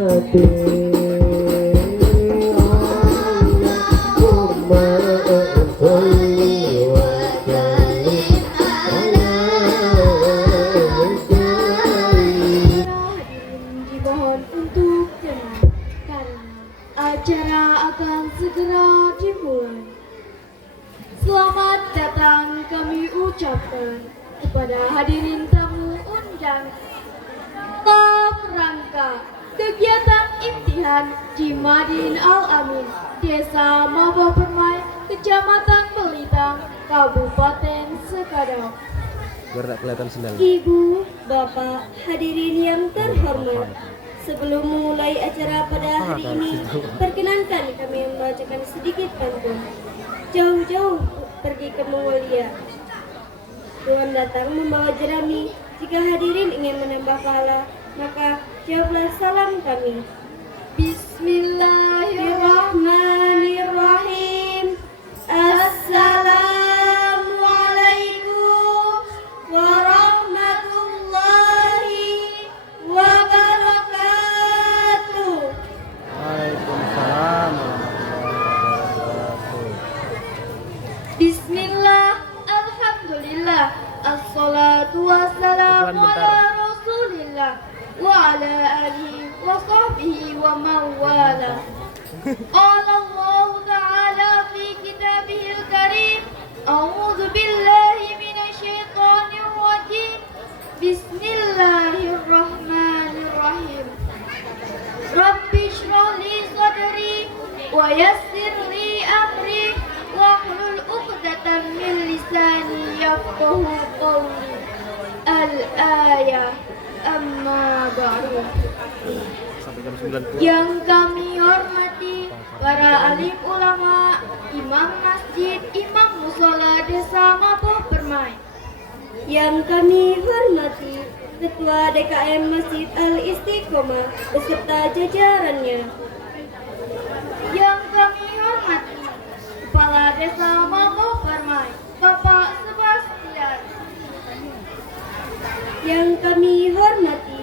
Dimohon untuk tenang karena acara akan segera dimulai. Selamat datang kami ucapkan kepada hadirin tamu undangan dalam rangka kegiatan imtihan di Madin Al-Amin, Desa Maboh Permai, Kecamatan Belitang, Kabupaten Sekadau. Biar tak kelihatan sendal. Ibu, Bapak, hadirin yang terhormat, sebelum memulai acara pada hari ini, perkenankan kami membacakan sedikit pantun. Jauh-jauh pergi ke Mongolia, Tuhan datang membawa jerami. Jika hadirin ingin menambah pahala, maka jawablah salam kami. Bismillahirrahmanirrahim. Assalamualaikum warahmatullahi wabarakatuh. Waalaikumsalam warahmatullahi wabarakatuh. Bismillah, alhamdulillah, assalatu wassalamu ala rasulillah wa ala alihi wa sahbihi wa mawala. Qala Allah ta'ala fi kitabihil karim, a'udzu billahi minasyaitonir rajim. Bismillahirrahmanirrahim. Rabbi shrah li sadri wa yassir li amri wahlul 'uqdatam min lisani yafqahu qawli. Al-ayah, amma ba'du. Sampai jam 9. Yang kami hormati para alim ulama, imam masjid, imam musola Desa Maboh Permai. Yang kami hormati Ketua DKM Masjid Al-Istiqomah beserta jajarannya. Yang kami hormati Kepala Desa Maboh Permai, Bapak Sebastian. Yang kami hormati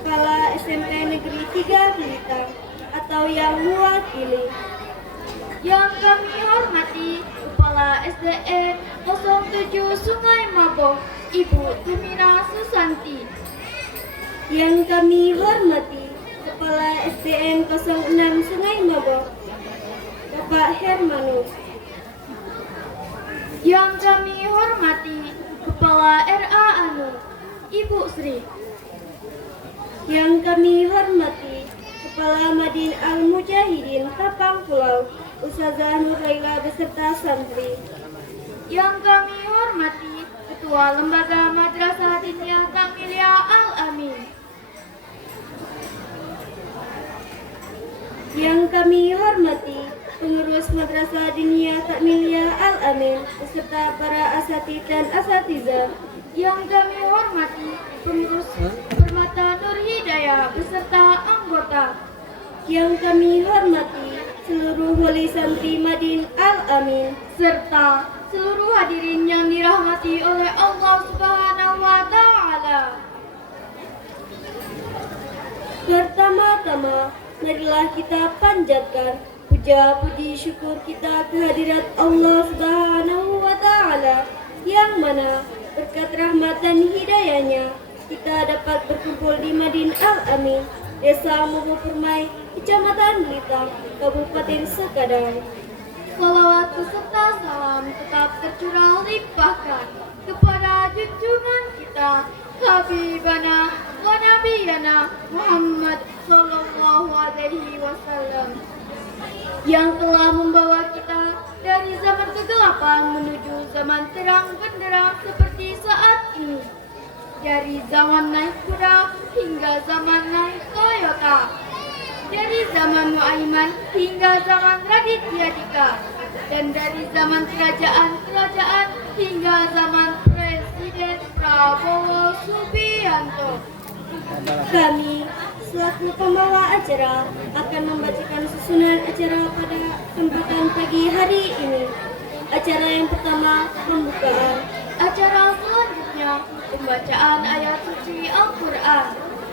Kepala SMP Negeri 3 Belitang atau yang mewakili. Yang kami hormati Kepala SDN 07 Sungai Maboh, Ibu Tumina Susanti. Yang kami hormati Kepala SDN 06 Sungai Maboh, Bapak Hermanus. Yang kami hormati Kepala RA Anu, Ibu Sri. Yang kami hormati Kepala Madin Al-Mujahidin Tapang Pulau, Ustazah Nuraila beserta santri. Yang kami hormati Ketua Lembaga Madrasah Diniyah Takmiliyah Al-Amin. Yang kami hormati pengurus Madrasah Diniyah Takmiliyah Al-Amin beserta para asatidz dan asatizah. Yang kami hormati pengurus Permata Nur Hidayah beserta anggota. Yang kami hormati seluruh wali santri Madin Al-Amin Serta seluruh hadirin yang dirahmati oleh Allah Subhanahu wa Ta'ala. Pertama-tama, marilah kita panjatkan puja puji syukur kita kehadirat Allah Subhanahu wa Ta'ala, yang mana berkat rahmat dan hidayahnya kita dapat berkumpul di Madin Al-Amin, Desa Maboh Permai, Kecamatan Belitang, Kabupaten Sekadau. Salawat beserta salam tetap tercurah limpahkan kepada junjungan kita Habibana wa Nabiyana Muhammad Sallallahu Alaihi Wasallam, yang telah membawa kita dari zaman kegelapan menuju zaman terang benderang seperti saat ini, dari zaman naik kuda hingga zaman naik Toyota, dari zaman Nuaiman hingga zaman Raditya Dika, dan dari zaman kerajaan-kerajaan hingga zaman Presiden Prabowo Subianto. Kami selaku pembawa acara akan membacakan susunan acara pada kesempatan pagi hari ini. Acara yang pertama, pembukaan. Acara selanjutnya pembacaan ayat suci Al-Quran.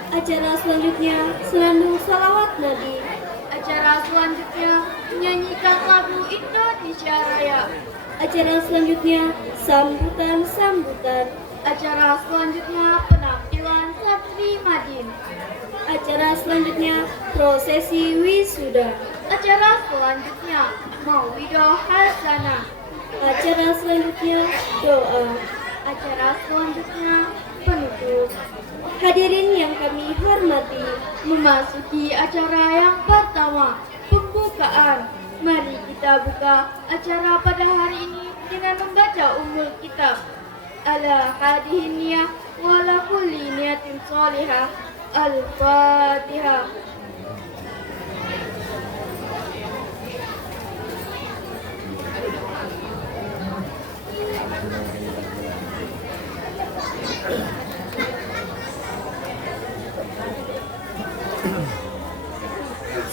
Acara selanjutnya senandung salawat Nabi. Acara selanjutnya menyanyikan lagu Indonesia Raya. Acara selanjutnya sambutan-sambutan. Acara selanjutnya penampilan Santri Madin. Acara selanjutnya prosesi wisuda. Acara selanjutnya Maulidah Hasanah. Acara selanjutnya doa. Acara selanjutnya penutup. Hadirin yang kami hormati, Memasuki acara yang pertama, pembukaan. Mari kita buka acara pada hari ini dengan membaca Ummul Kitab. Ala hadihin niyah wa ala kulli niyatin sholihah. Al-Fatihah.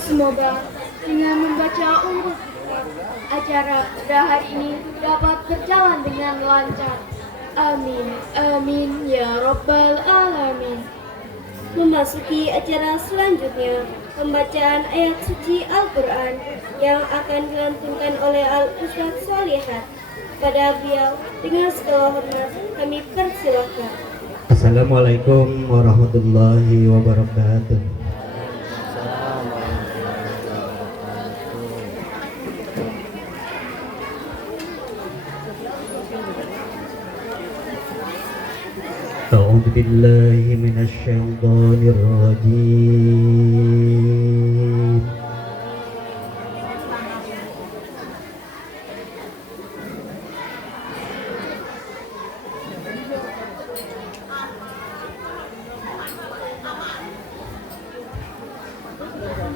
Semoga dengan membaca Ummul Kitab, acara pada hari ini dapat berjalan dengan lancar. Amin, amin ya Rabbal Alamin. memasuki acara selanjutnya, pembacaan ayat suci Al-Quran yang akan dilantunkan oleh Al-Ustadz Solihat. Pada beliau, dengan segala hormat, kami persilakan. Assalamualaikum warahmatullahi wabarakatuh. أعوذ بالله من الشيطان الرجيم.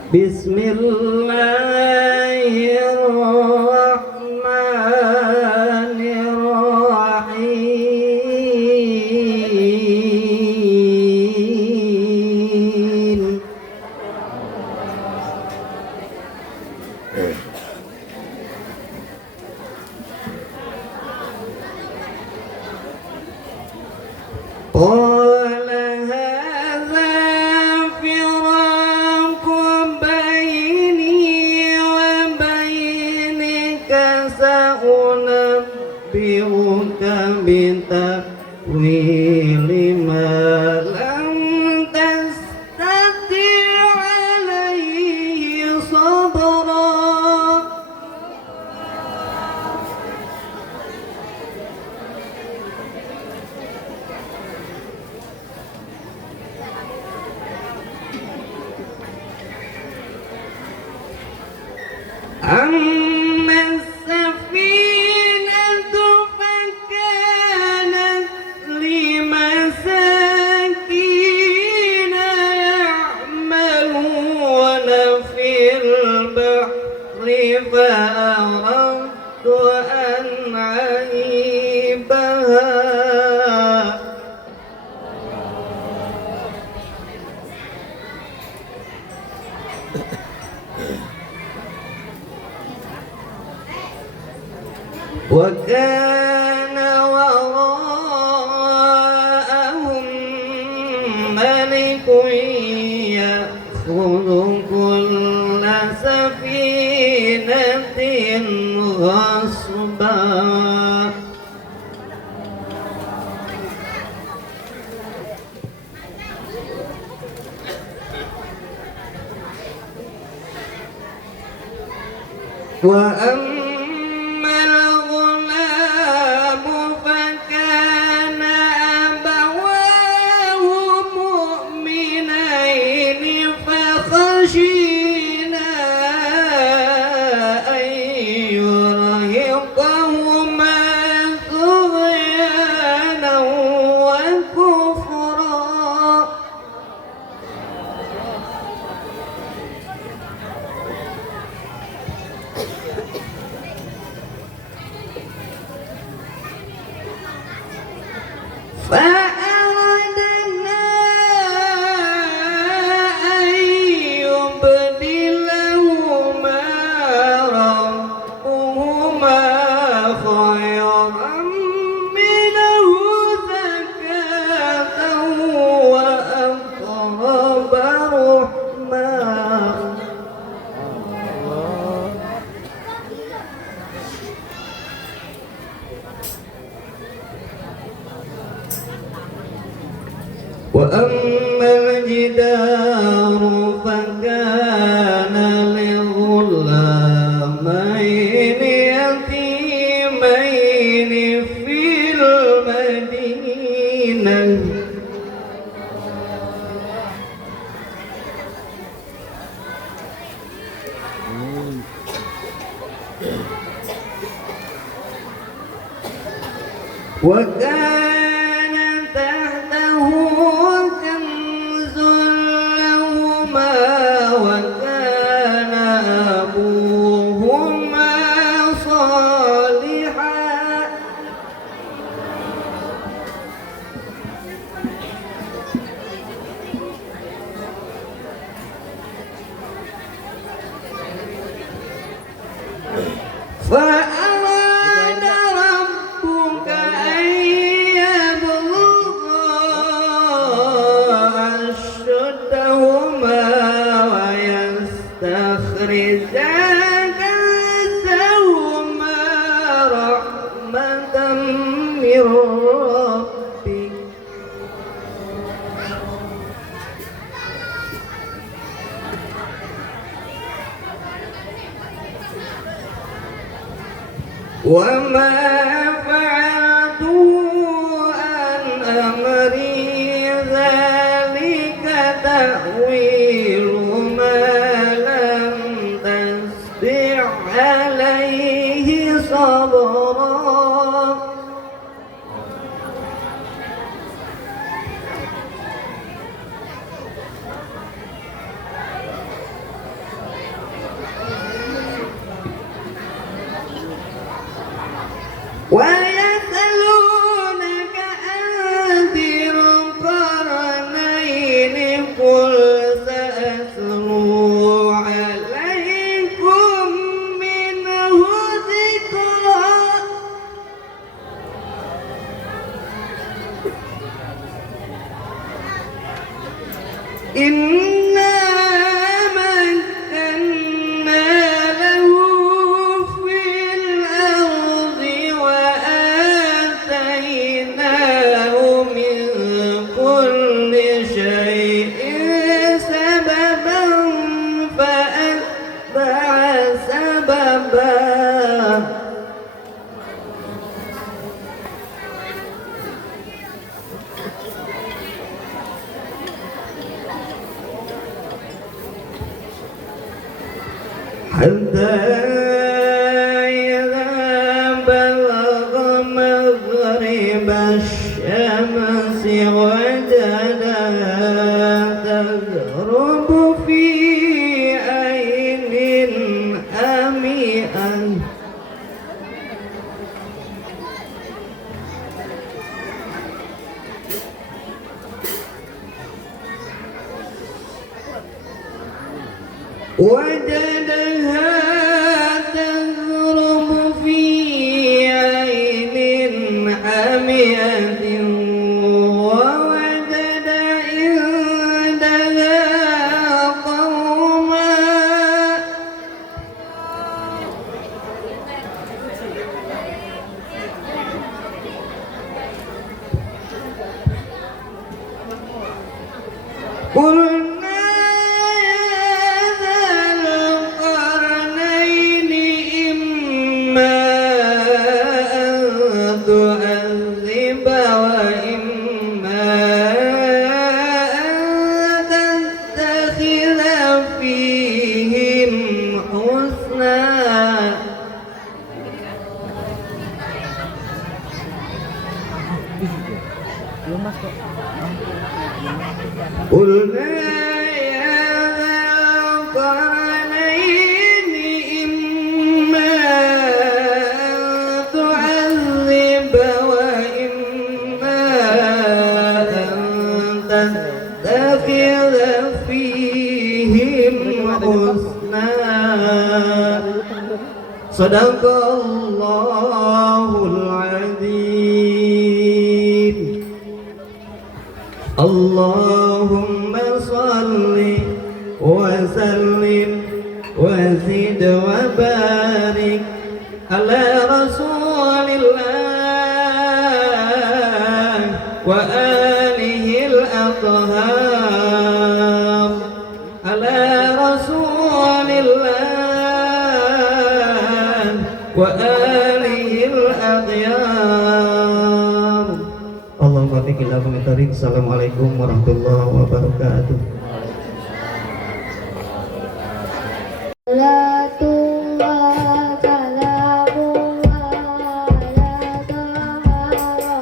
بسم الله الرحمن الرحيم. قال هذا فراق بيني وبينك سأنبئك بتأويل ما لم تستطع عليه صبرا. أما السفينة فكانت لمساكين يعملون في البحر فأردت أن أعيبها وكان وراءهم ملك يأخذ كل سفينة غصبا. وأما الغلام فكان أبواه مؤمنين فخشينا أن يرهقهما طغيانا وكفرا. فأردنا أن يبدلهما وكان تحته كنز لهما وكان أبوهما صالحا فأراد ربك أن يبلغا أشدهما ويستخرجا كنزهما رحمة من ربك وما فعلته عن أمري ذلك تأويل ما لم تستطع عليه صبرا ويسألونك عن ذي القرنين قل سأتلو عليكم منه ذكرا إنا مكنا له في الأرض وآتيناه من كل شيء سببا فأتبع سببا حتى إذا بلغ مغرب الشمس وجدها تغرب في عين حمئة وجدها تغرب في عين حمئة ووجد عندها قوما قلنا قلنا يا ذا القرنين إما أن تعذب وإما أن تتخذ فيهم حسنا صدق الله العظيم. اللهم صل وسلم وزد وبارك على رسول الله وآله الأطهار على رسول الله وآله الأخيار. Allahumma fikillah pengetarik. Assalamualaikum warahmatullahi wabarakatuh. Salatullah salamullah ala taha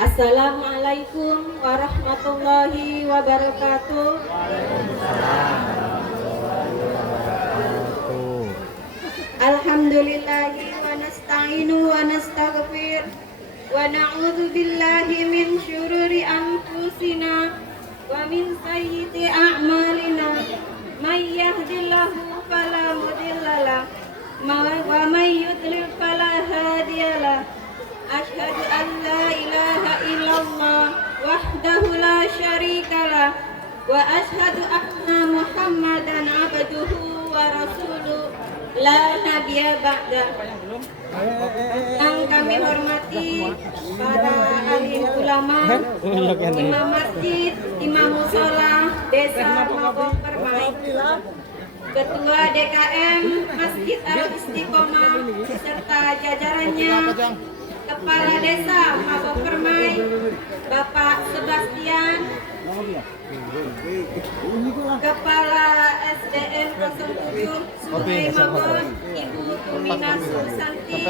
Assalamualaikum warahmatullahi wabarakatuh. Alhamdulillahi wa nasta'inu wa nastaghfir wa na'udzu billahi min syururi anfusina wa min sayyiati a'malina may yahdihillahu fala mudhillalah wa may yudlil fala hadiyalah. Asyhadu an la ilaha illallah wahdahu la syarikalah wa asyhadu anna Muhammadan abduhu wa rasuluh la nabiyya ba'da. Yang kami hormati para alim ulama, imam masjid, imam mushola Desa Mabok Permai, Ketua DKM Masjid Al-Istiqomah serta jajarannya, Kepala Desa Mabok Permai, Bapak Sebastian, Kepala SDN 07 Sungai Mabon, Ibu Tumina Susanti,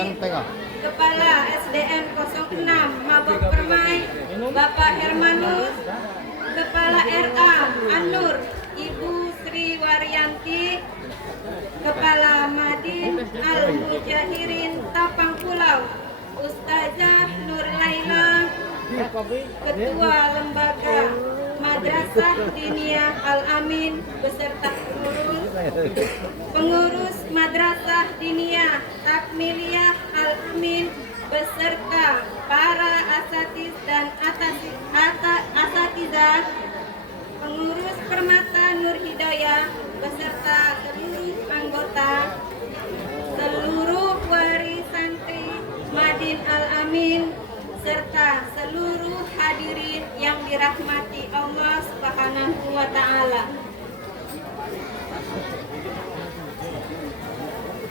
Kepala SDN 06 Mabok Permai, Bapak Hermanus, Kepala RA Anur, Ibu Sri Waryanti, Kepala Madin Al-Mujahirin Tapang Pulau, Ustazah Nur Laila, Ketua Lembaga Madrasah Diniyah Al-Amin beserta pengurus Madrasah Diniyah Takmiliyah Al-Amin beserta para asatiz dan asatizah, pengurus Permata Nur Hidayah beserta seluruh anggota, seluruh waris santri Madin Al-Amin serta seluruh hadirin yang dirahmati Allah Subhanahu wa taala.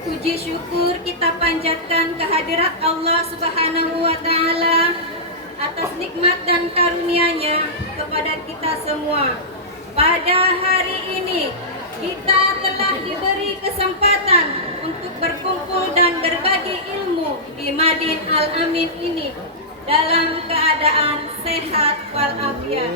Puji syukur kita panjatkan kehadirat Allah Subhanahu wa taala atas nikmat dan karunia-Nya kepada kita semua. Pada hari ini kita telah diberi kesempatan untuk berkumpul dan berbagi ilmu di Madin Al-Amin ini dalam keadaan sehat walafiat.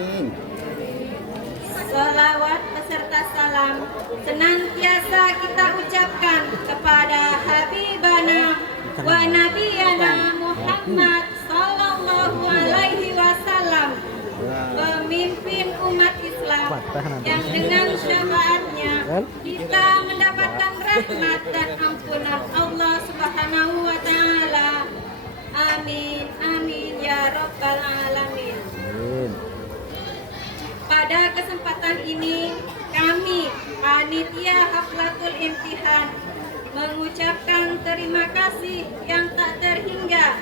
Salawat beserta salam senantiasa kita ucapkan kepada Habibana wa Nabiyana Muhammad sallallahu alaihi wasallam, pemimpin umat Islam yang dengan syafaatnya kita mendapatkan rahmat dan ampunan Allah Subhanahu wa taala. Amin, amin ya rabbal alamin. Pada kesempatan ini kami panitia Haflatul Imtihan mengucapkan terima kasih yang tak terhingga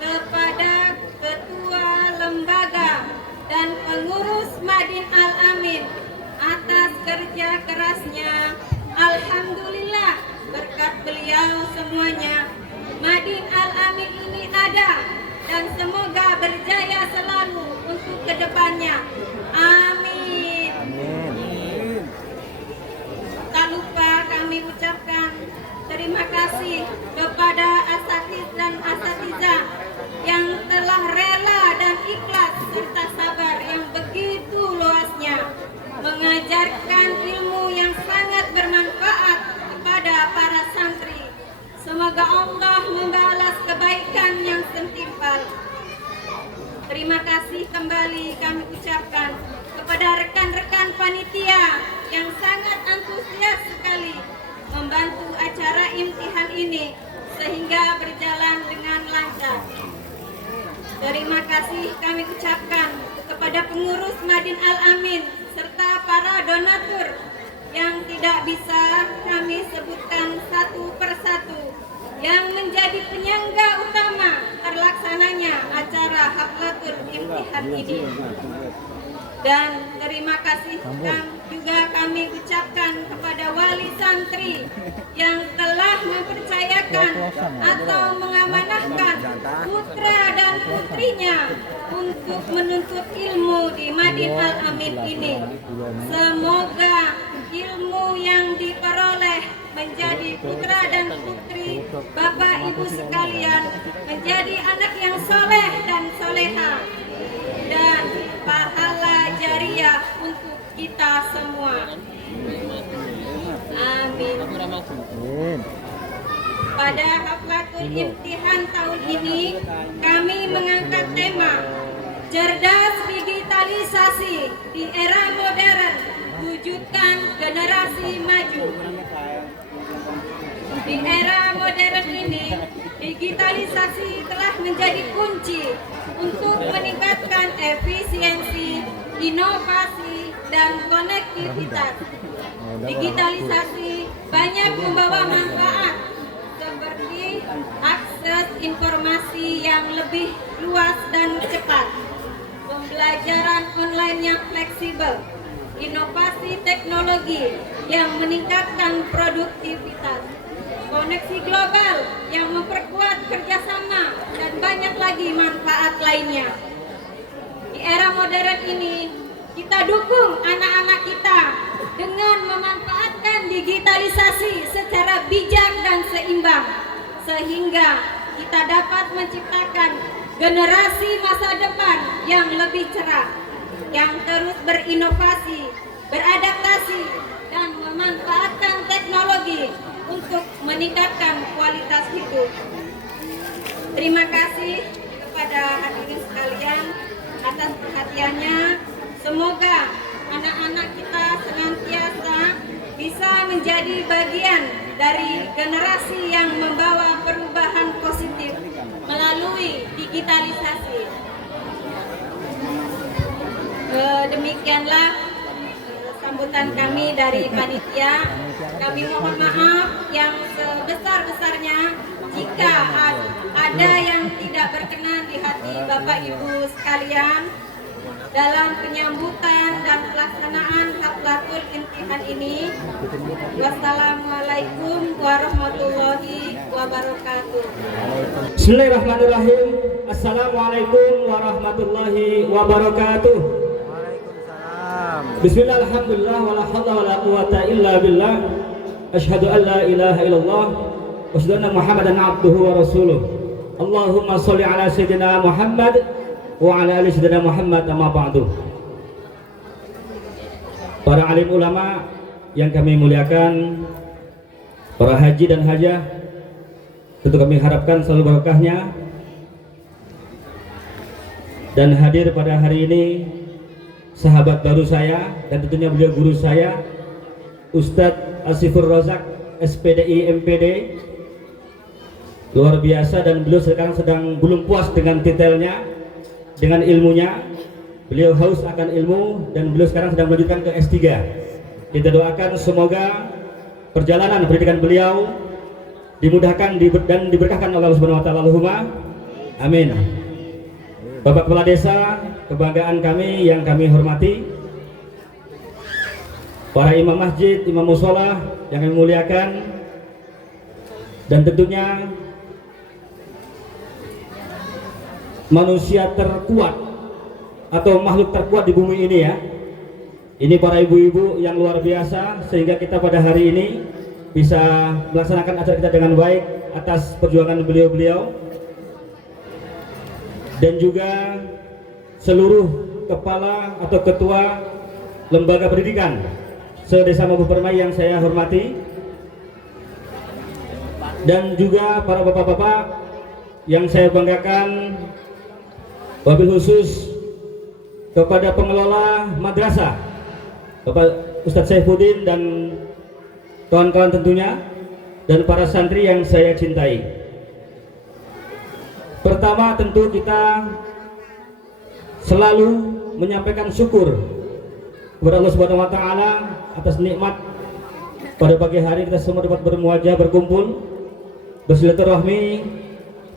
kepada Ketua Lembaga dan pengurus Madin Al-Amin atas kerja kerasnya. Alhamdulillah berkat beliau semuanya Madin Al-Amin ini ada dan semoga berjaya selalu untuk kedepannya. Amin. Tak lupa kami ucapkan terima kasih kepada asatiz dan asatizah yang telah rela dan ikhlas serta sabar yang begitu luasnya mengajarkan ilmu yang sangat bermanfaat kepada para santri. Semoga Allah membalas kebaikan yang setimpal. Terima kasih kembali kami ucapkan kepada rekan-rekan panitia yang sangat antusias sekali membantu acara imtihan ini sehingga berjalan dengan lancar. Terima kasih kami ucapkan kepada pengurus Madin Al-Amin serta para donatur yang tidak bisa kami sebutkan satu persatu yang menjadi penyangga utama terlaksananya acara Haflatul Imtihan ini. Dan terima kasih juga kami ucapkan kepada wali santri yang telah mempercayakan atau mengamanahkan putra dan putrinya untuk menuntut ilmu di Madin Al-Amin ini. Semoga ilmu yang diperoleh menjadi putra dan putri Bapak Ibu sekalian, menjadi anak yang soleh dan soleha, dan pahala jariah untuk kita semua. Amin. Pada Haflatul Imtihan tahun ini, kami mengangkat tema Cerdas Digitalisasi di Era Modern, Wujudkan Generasi Maju. Di era modern ini, digitalisasi telah menjadi kunci untuk meningkatkan efisiensi, inovasi, dan konektivitas. Digitalisasi banyak membawa manfaat seperti akses informasi yang lebih luas dan cepat, pembelajaran online yang fleksibel, inovasi teknologi yang meningkatkan produktivitas, koneksi global yang memperkuat kerjasama, dan banyak lagi manfaat lainnya. Di era modern ini, kita dukung anak-anak kita dengan memanfaatkan digitalisasi secara bijak dan seimbang, sehingga kita dapat menciptakan generasi masa depan yang lebih cerah, yang terus berinovasi, beradaptasi, dan memanfaatkan teknologi untuk meningkatkan kualitas hidup. Terima kasih kepada hadirin sekalian atas perhatiannya. Semoga anak-anak kita senantiasa bisa menjadi bagian dari generasi yang membawa perubahan positif melalui digitalisasi. Demikianlah sambutan kami dari panitia. Kami mohon maaf yang sebesar-besarnya jika ada yang tidak berkenan di hati Bapak Ibu sekalian dalam penyambutan dan pelaksanaan Haflatul Imtihan ini. Wassalamualaikum warahmatullahi wabarakatuh. Bismillahirrahmanirrahim. Assalamualaikum warahmatullahi wabarakatuh. Bismillah, alhamdulillah, wala haula wala quwata illa billah. Asyhadu an la ilaha illallah wa asyhadu anna Muhammadan abduhu wa rasuluh. Allahumma sholli ala sayyidina Muhammad wa ala ali sayyidina Muhammad, amma ba'du. Para alim ulama yang kami muliakan, para haji dan hajah, tentu kami harapkan selalu barokahnya. Dan hadir pada hari ini sahabat baru saya dan tentunya beliau guru saya, Ustadz Asifur Rozak, SPDI MPD, luar biasa, dan beliau sekarang sedang belum puas dengan titelnya, dengan ilmunya. Beliau haus akan ilmu dan beliau sekarang sedang melanjutkan ke S3. Kita doakan semoga perjalanan pendidikan beliau dimudahkan dan diberkahkan oleh Allah Subhanahu wa taala. Allahumma amin. Bapak Kepala Desa, kebanggaan kami yang kami hormati, para imam masjid, imam mushola yang kami muliakan, dan tentunya manusia terkuat atau makhluk terkuat di bumi ini ya. Ini para ibu-ibu yang luar biasa, sehingga kita pada hari ini bisa melaksanakan acara kita dengan baik atas perjuangan beliau-beliau. Dan juga seluruh kepala atau ketua lembaga pendidikan se-Desa Mampu Permai yang saya hormati, dan juga para bapak-bapak yang saya banggakan, wabil khusus kepada pengelola madrasah Bapak Ustadz Saifuddin dan kawan-kawan tentunya, dan para santri yang saya cintai. Pertama, tentu kita selalu menyampaikan syukur kepada Allah Subhanahu wa taala atas nikmat pada pagi hari kita semua dapat bermuajah, berkumpul, bersilaturahmi,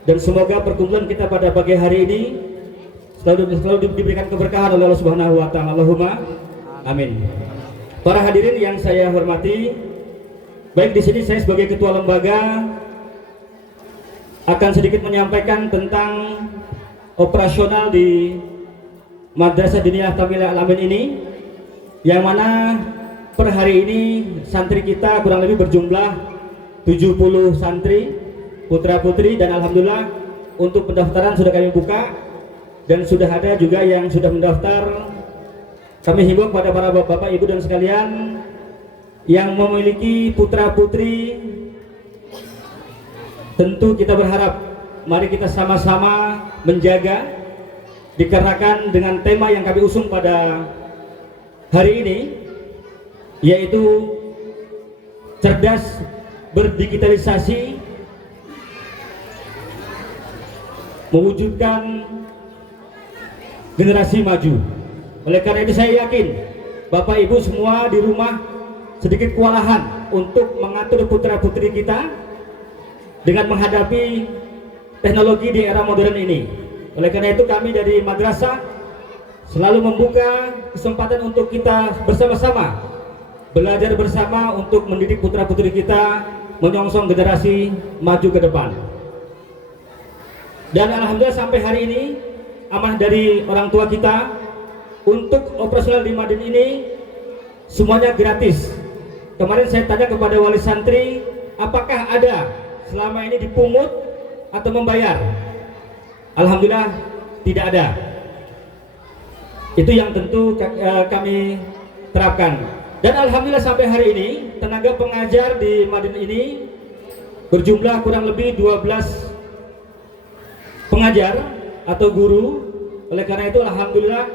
dan semoga perkumpulan kita pada pagi hari ini selalu diberikan keberkahan oleh Allah Subhanahu wa taala. Allahumma amin. Para hadirin yang saya hormati, baik di sini saya sebagai ketua lembaga akan sedikit menyampaikan tentang operasional di Madrasah Diniyah Tamilah Al-Amin ini, yang mana per hari ini santri kita kurang lebih berjumlah 70 santri putra putri, dan alhamdulillah untuk pendaftaran sudah kami buka dan sudah ada juga yang sudah mendaftar. Kami himbau kepada para bapak ibu dan sekalian yang memiliki putra putri, tentu kita berharap mari kita sama-sama menjaga, dikarenakan dengan tema yang kami usung pada hari ini, yaitu cerdas berdigitalisasi mewujudkan generasi maju. Oleh karena itu saya yakin Bapak Ibu semua di rumah sedikit kewalahan untuk mengatur putra putri kita dengan menghadapi teknologi di era modern ini. Oleh karena itu kami dari madrasah selalu membuka kesempatan untuk kita bersama-sama belajar bersama untuk mendidik putra putri kita menyongsong generasi maju ke depan. Dan alhamdulillah sampai hari ini amanah dari orang tua kita untuk operasional di Madin ini semuanya gratis. Kemarin saya tanya kepada wali santri, apakah ada selama ini dipungut atau membayar? Alhamdulillah tidak ada. Itu yang tentu kami terapkan. Dan alhamdulillah sampai hari ini tenaga pengajar di Madin ini berjumlah kurang lebih 12 pengajar atau guru. Oleh karena itu alhamdulillah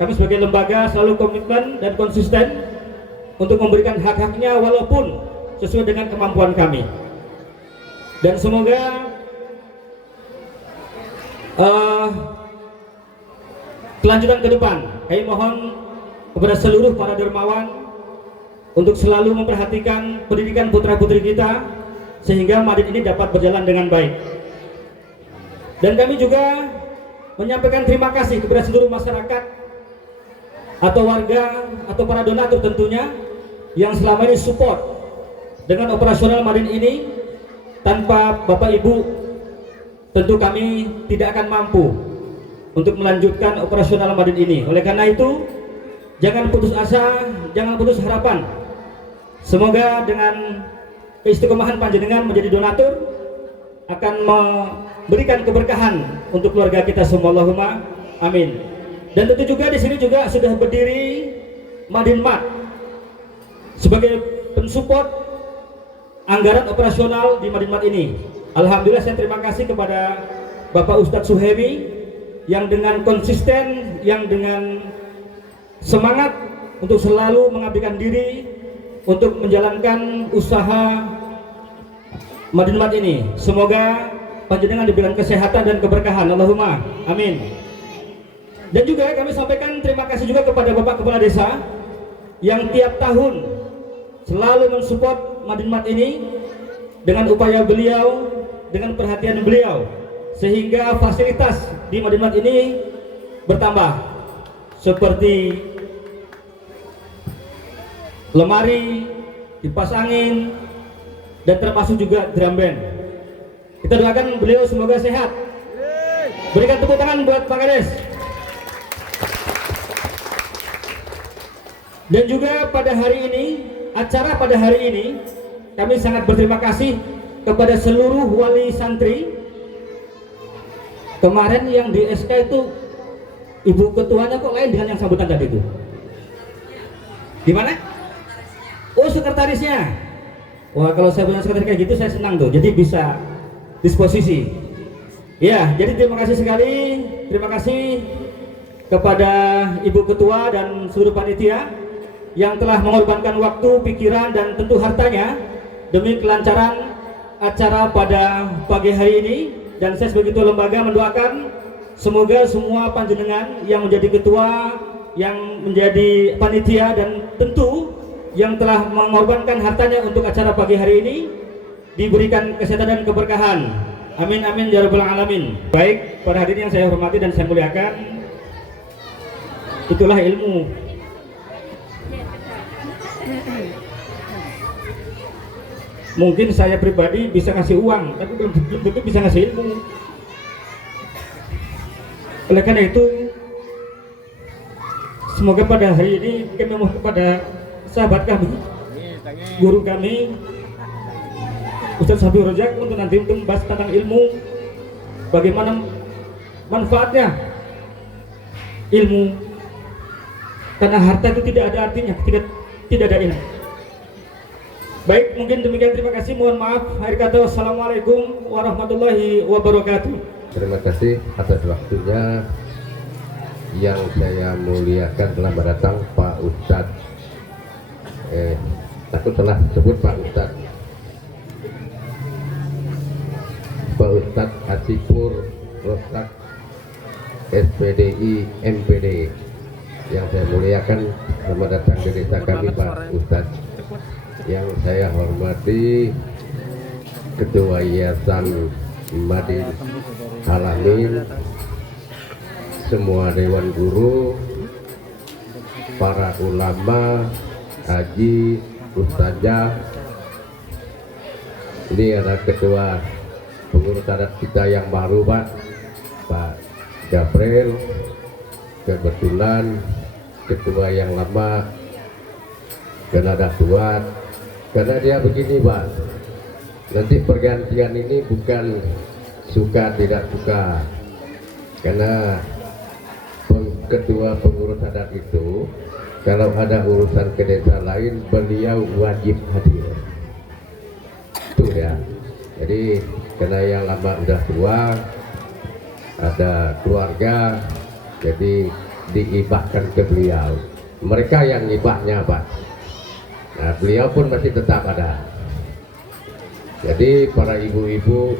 kami sebagai lembaga selalu komitmen dan konsisten untuk memberikan hak-haknya walaupun sesuai dengan kemampuan kami. Dan semoga kelanjutan ke depan, kami mohon kepada seluruh para dermawan untuk selalu memperhatikan pendidikan putra-putri kita sehingga Madin ini dapat berjalan dengan baik. Dan kami juga menyampaikan terima kasih kepada seluruh masyarakat atau warga atau para donatur tentunya yang selama ini support dengan operasional Madin ini. Tanpa Bapak Ibu tentu kami tidak akan mampu untuk melanjutkan operasional Madin ini. Oleh karena itu jangan putus asa, jangan putus harapan. Semoga dengan keistiqomahan panjenengan menjadi donatur akan memberikan keberkahan untuk keluarga kita semua. Allahumma amin. Dan tentu juga di sini juga sudah berdiri Madin Mat sebagai pensupport anggaran operasional di Madin Mat ini. Alhamdulillah saya terima kasih kepada Bapak Ustadz Suhebi yang dengan konsisten, yang dengan semangat untuk selalu mengabdikan diri untuk menjalankan usaha Madin Mat ini. Semoga panjenengan diberikan kesehatan dan keberkahan. Allahumma amin. Dan juga kami sampaikan terima kasih juga kepada Bapak Kepala Desa yang tiap tahun selalu mensupport Madin Mat ini dengan upaya beliau, dengan perhatian beliau, sehingga fasilitas di Madin Mat ini bertambah seperti lemari, kipas angin, dan termasuk juga drum band. Kita doakan beliau semoga sehat. Berikan tepuk tangan buat Pak Kades. Dan juga pada hari ini, acara pada hari ini, kami sangat berterima kasih kepada seluruh wali santri. Kemarin yang di SK itu, ibu ketuanya kok lain dengan yang sambutan tadi itu? Di mana? Oh, sekretarisnya. Wah, kalau saya punya sekretaris kayak gitu saya senang tuh, jadi bisa disposisi. Ya, jadi terima kasih sekali, terima kasih kepada Ibu Ketua dan seluruh panitia yang telah mengorbankan waktu, pikiran, dan tentu hartanya demi kelancaran acara pada pagi hari ini. Dan saya sebagai ketua lembaga mendoakan semoga semua panjenengan yang menjadi ketua, yang menjadi panitia, dan tentu yang telah mengorbankan hartanya untuk acara pagi hari ini diberikan kesehatan dan keberkahan. Amin amin ya rabbal alamin. Baik, para hadirin yang saya hormati dan saya muliakan, itulah ilmu. Mungkin saya pribadi bisa ngasih uang, tapi belum tentu bisa ngasih ilmu. Oleh karena itu, semoga pada hari ini kami mohon kepada sahabat kami, guru kami, Ustadz Habib Rojak, untuk nanti membahas tentang ilmu, bagaimana manfaatnya ilmu, karena harta itu tidak ada artinya, tidak ada ilmu. Baik, mungkin demikian, terima kasih, mohon maaf. Akhir kata, wassalamualaikum warahmatullahi wabarakatuh. Terima kasih atas waktunya. Yang saya muliakan telah datang Pak Ustadz, aku telah sebut Pak Ustadz, Pak Ustadz Asipur Rosak SPDI MPD. Yang saya muliakan, selamat datang di desa kami Pak Ustadz. Yang saya hormati Ketua Yayasan Madin Alamin, semua dewan guru, para ulama, haji, ustazah. Ini adalah ketua pengurus adat kita yang baru, Pak Gabriel. Kebetulan ketua yang lama karena ada kuat, karena dia begini, Pak. Nanti pergantian ini bukan suka tidak suka, karena ketua pengurus adat itu kalau ada urusan ke desa lain beliau wajib hadir. Itu ya. Jadi karena yang lama udah tua, ada keluarga, jadi diibahkan ke beliau. Mereka yang ngibahnya, Pak. Nah, beliau pun masih tetap ada. Jadi para ibu-ibu,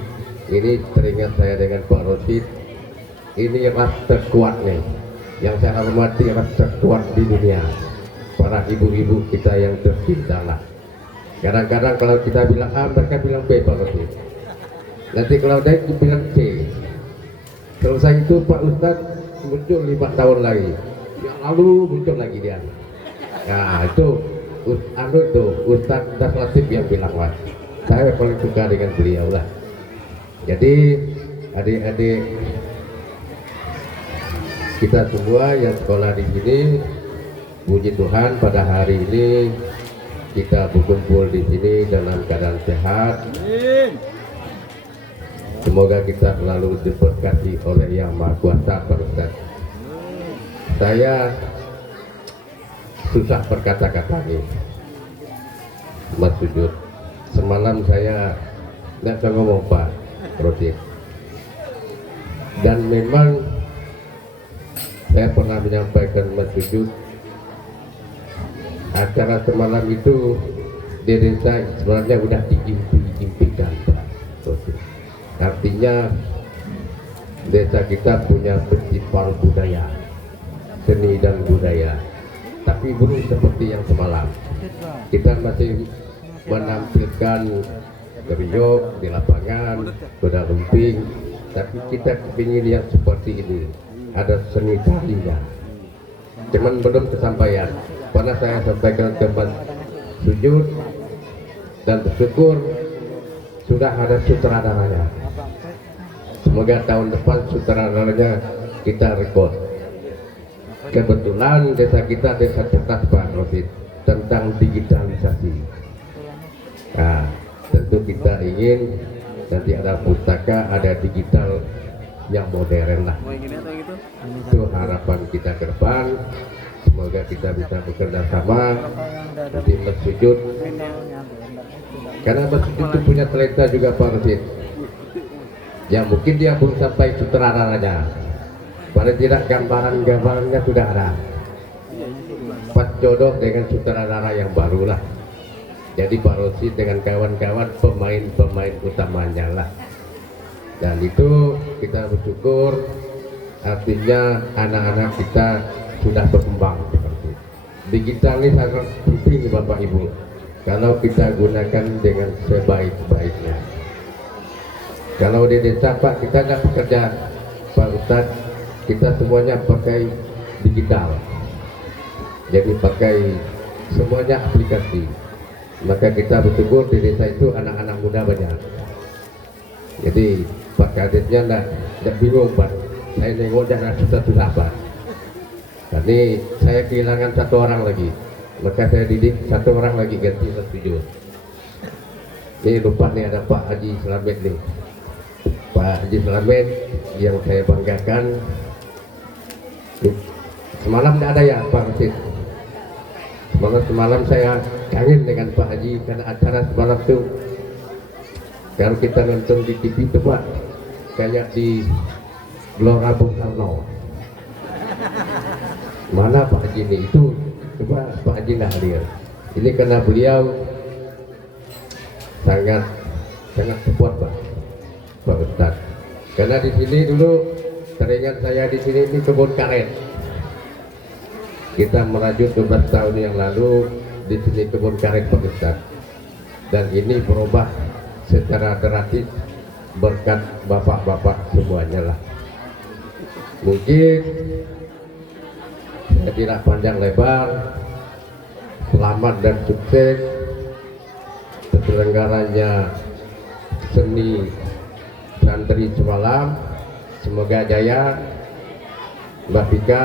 ini teringat saya dengan Pak Rosid. Ini ras terkuat nih, yang saya hormati, ras terkuat di dunia. Para ibu-ibu kita yang tercinta lah. Kadang-kadang kalau kita bilang A, mereka bilang B, Pak Rosid. Nanti kalau naik bilang C. Selesai itu Pak Ustadz muncul 5 tahun lagi, yang lalu muncul lagi dia. Nah itu Ustadz Das Latif yang bilang, Mas, saya paling suka dengan beliau lah. Jadi adik-adik kita semua yang sekolah di sini, puji Tuhan pada hari ini kita berkumpul di sini dalam keadaan sehat. Semoga kita selalu diberkati oleh Yang Maha Kuasa, Pak Ustaz. Saya susah berkata-kata nih, Mas Sujud. Semalam saya nggak bisa ngomong, Pak Rosid. Dan memang saya pernah menyampaikan Mas Sujud, acara semalam itu di desa sebenarnya udah diimpikan, Pak Rosid. Artinya desa kita punya festival budaya, seni dan budaya, tapi belum seperti yang semalam. Kita masih menampilkan geriok di lapangan, kuda lumping, tapi kita ingin yang seperti ini, ada seni tarinya. Cuman belum kesampaian. Pernah saya sampaikan ke Mas Sujud dan bersyukur sudah ada sutradaranya. Semoga tahun depan sutradaranya kita rekod. Kebetulan desa kita desa cerdas, Pak Rosid, tentang digitalisasi. Nah, tentu kita ingin nanti ada pustaka, ada digital yang modern lah. Itu harapan kita ke depan. Semoga kita bisa bekerja sama nanti Mas Sujud, karena Mas Sujud itu punya talenta juga, Pak Rosid. Ya mungkin dia belum sampai sutradaranya, paling tidak gambarannya sudah ada. Pas jodoh dengan sutradara yang baru lah. Jadi Pak Rosid dengan kawan-kawan pemain utamanya lah. Dan itu kita bersyukur, artinya anak-anak kita sudah berkembang seperti itu. Digital ini sangat penting, Bapak Ibu, kalau kita gunakan dengan sebaik-baiknya. Kalau di desa, Pak, kita nggak bekerja, Pak Ustadz, kita semuanya pakai digital, jadi pakai semuanya aplikasi. Maka kita bersyukur di desa itu anak-anak muda banyak. Jadi Pak Kadetnya nggak bingung, Pak. Saya nengok jangan susah-susah, Pak. Jadi saya kehilangan satu orang lagi, Maka saya didik satu orang lagi ganti sujud. Ini lupa nih ada Pak Haji Slamet nih. Pak Haji Slamet yang saya banggakan. Semalam tidak ada ya Pak Rasid. Semalam saya kangen dengan Pak Haji karena acara semalam tuh kalau kita nonton di TV itu Pak kayak di Gelora Bung Karno. Mana Pak Haji ini? Itu coba Pak Haji nggak hadir. Ini karena beliau sangat support Pak Ustadz. Karena di sini dulu teringat saya di sini ini kebun karet. Kita merajut 12 tahun yang lalu di sini kebun karet Pak Ustadz. Dan ini berubah secara drastis berkat bapak-bapak semuanya lah. Mungkin saya tidak panjang lebar. Selamat dan sukses terselenggaranya seni santri semalam. Semoga jaya Mbak Vika.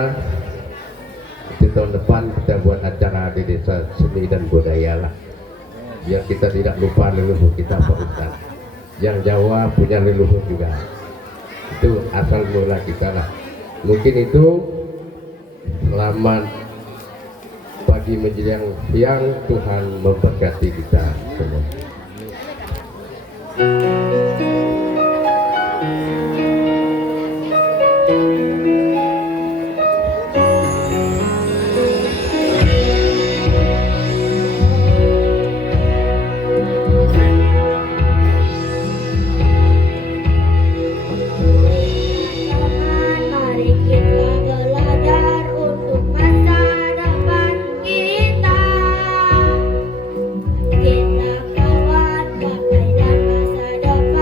Di tahun depan kita buat acara di desa seni dan budaya lah, biar kita tidak lupa leluhur kita Pak Ustaz. Yang Jawa punya leluhur juga, itu asal mula kita lah. Mungkin itu. Selamat pagi menjelang siang, Tuhan memberkati kita semua. Mari kita belajar untuk masa depan kita. Kita kawat gapai dan masa depan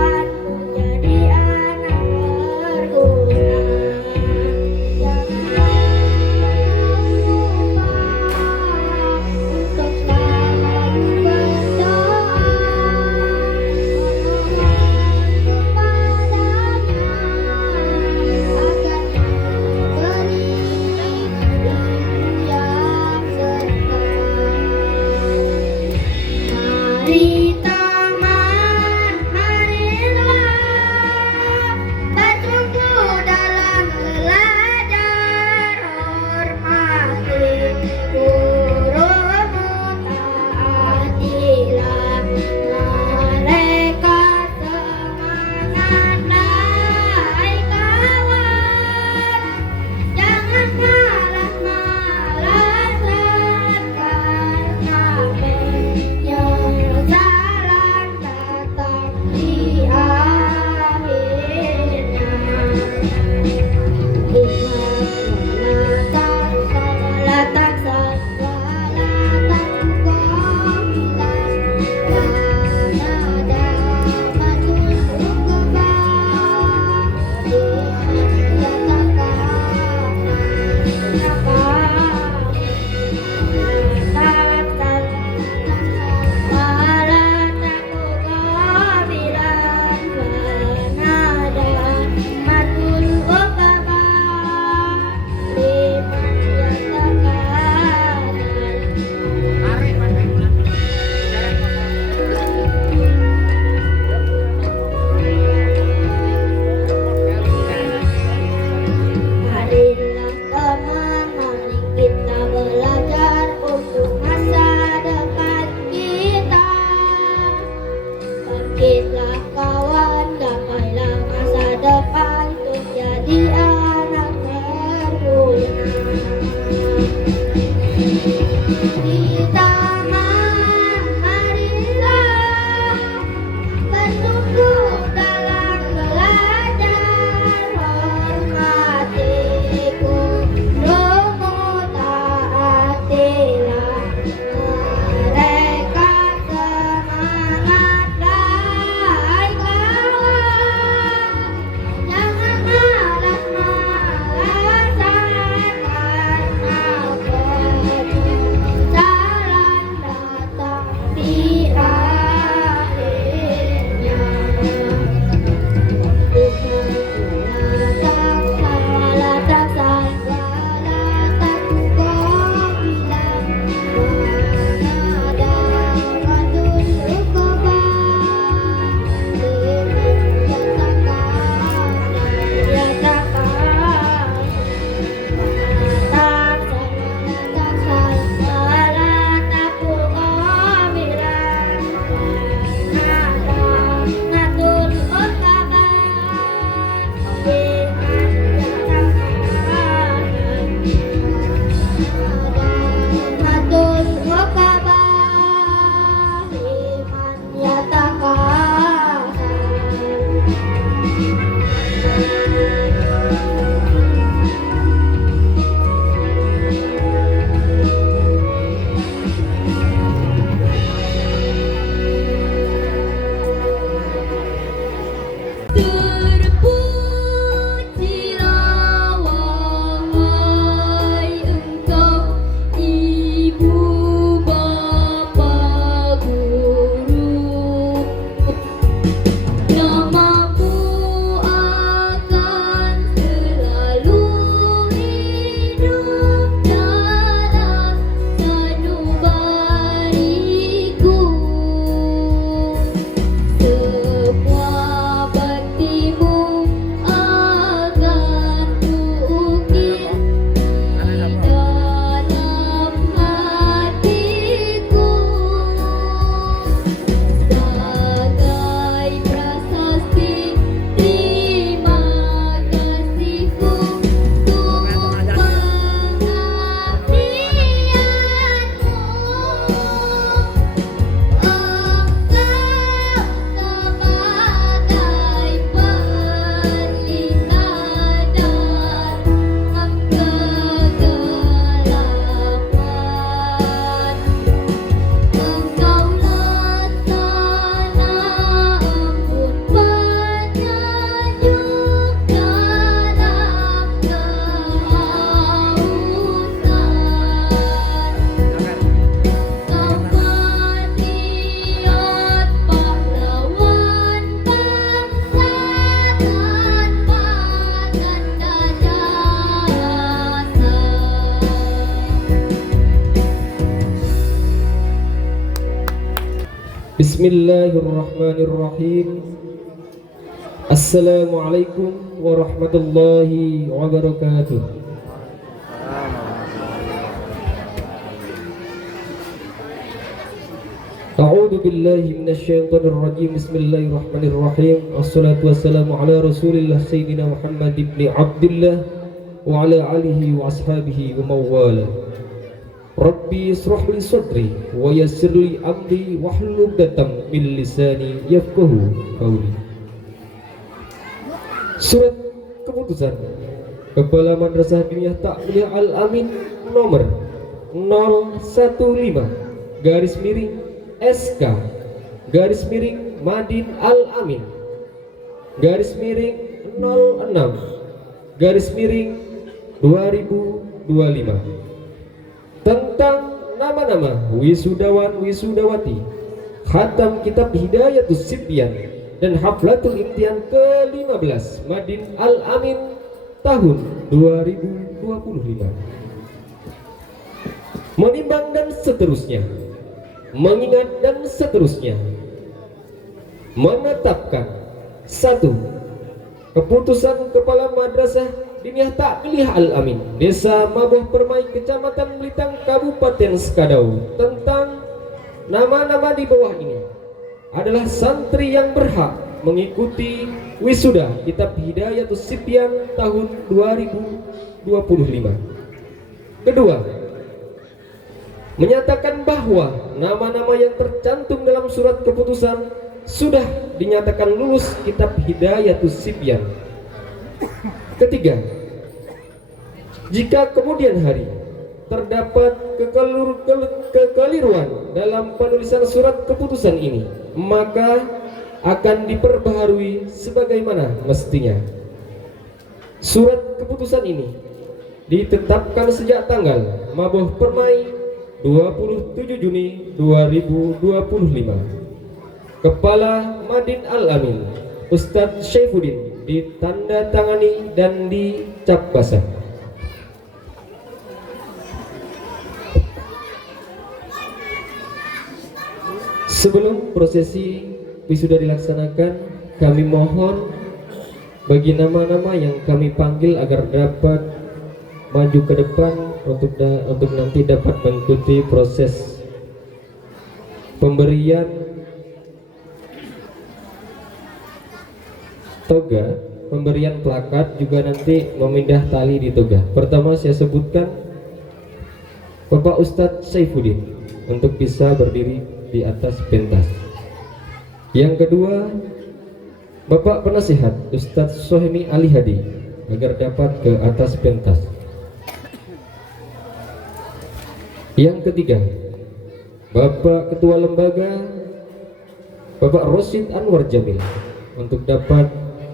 Bismillahirrahmanirrahim. Assalamualaikum warahmatullahi wabarakatuh. A'udzu billahi minasyaitonir rajim. Bismillahirrahmanirrahim. Wassalatu wassalamu ala Rasulillah sayyidina Muhammad ibn Abdullah wa ala alihi wa ashabihi wa mawala. Rabbi israh li sadri wa yassir li amri wahlul 'uqdatam min lisani yafqahu qawli. Surat keputusan Kepala Madrasah Diniyah Ta'lim Al-Amin nomor 015 garis miring SK garis miring Madin Al-Amin garis miring 06 garis miring 2025 tentang nama-nama wisudawan wisudawati khatam kitab Hidayatus Sibyan dan Haflatul Imtihan ke-15 Madin Al-Amin tahun 2025. Menimbang dan seterusnya, mengingat dan seterusnya, menetapkan satu, keputusan Kepala Madrasah Diniyah Ta'lim Al-Amin Desa Maboh Permai Kecamatan Melitang Kabupaten Skadau tentang nama-nama di bawah ini adalah santri yang berhak mengikuti wisuda kitab Hidayatus Sibyan tahun 2025. Kedua, menyatakan bahwa nama-nama yang tercantum dalam surat keputusan sudah dinyatakan lulus kitab Hidayatus Sibyan. Ketiga, jika kemudian hari terdapat kekeliruan dalam penulisan surat keputusan ini, maka akan diperbaharui sebagaimana mestinya. Surat keputusan ini ditetapkan sejak tanggal Maboh Permai 27 Juni 2025. Kepala Madin Al-Amin Ustadz Syaifuddin ditandatangani dan dicap basah. Sebelum prosesi wisuda dilaksanakan, kami mohon bagi nama-nama yang kami panggil agar dapat maju ke depan untuk nanti dapat mengikuti proses pemberian toga, pemberian plakat, juga nanti memindah tali di toga. Pertama saya sebutkan Bapak Ustadz Syaifuddin untuk bisa berdiri di atas pentas. Yang kedua, Bapak Penasihat Ustadz Sohemi Ali Hadi agar dapat ke atas pentas. Yang ketiga, Bapak Ketua Lembaga Bapak Rosid Anwar Jamil untuk dapat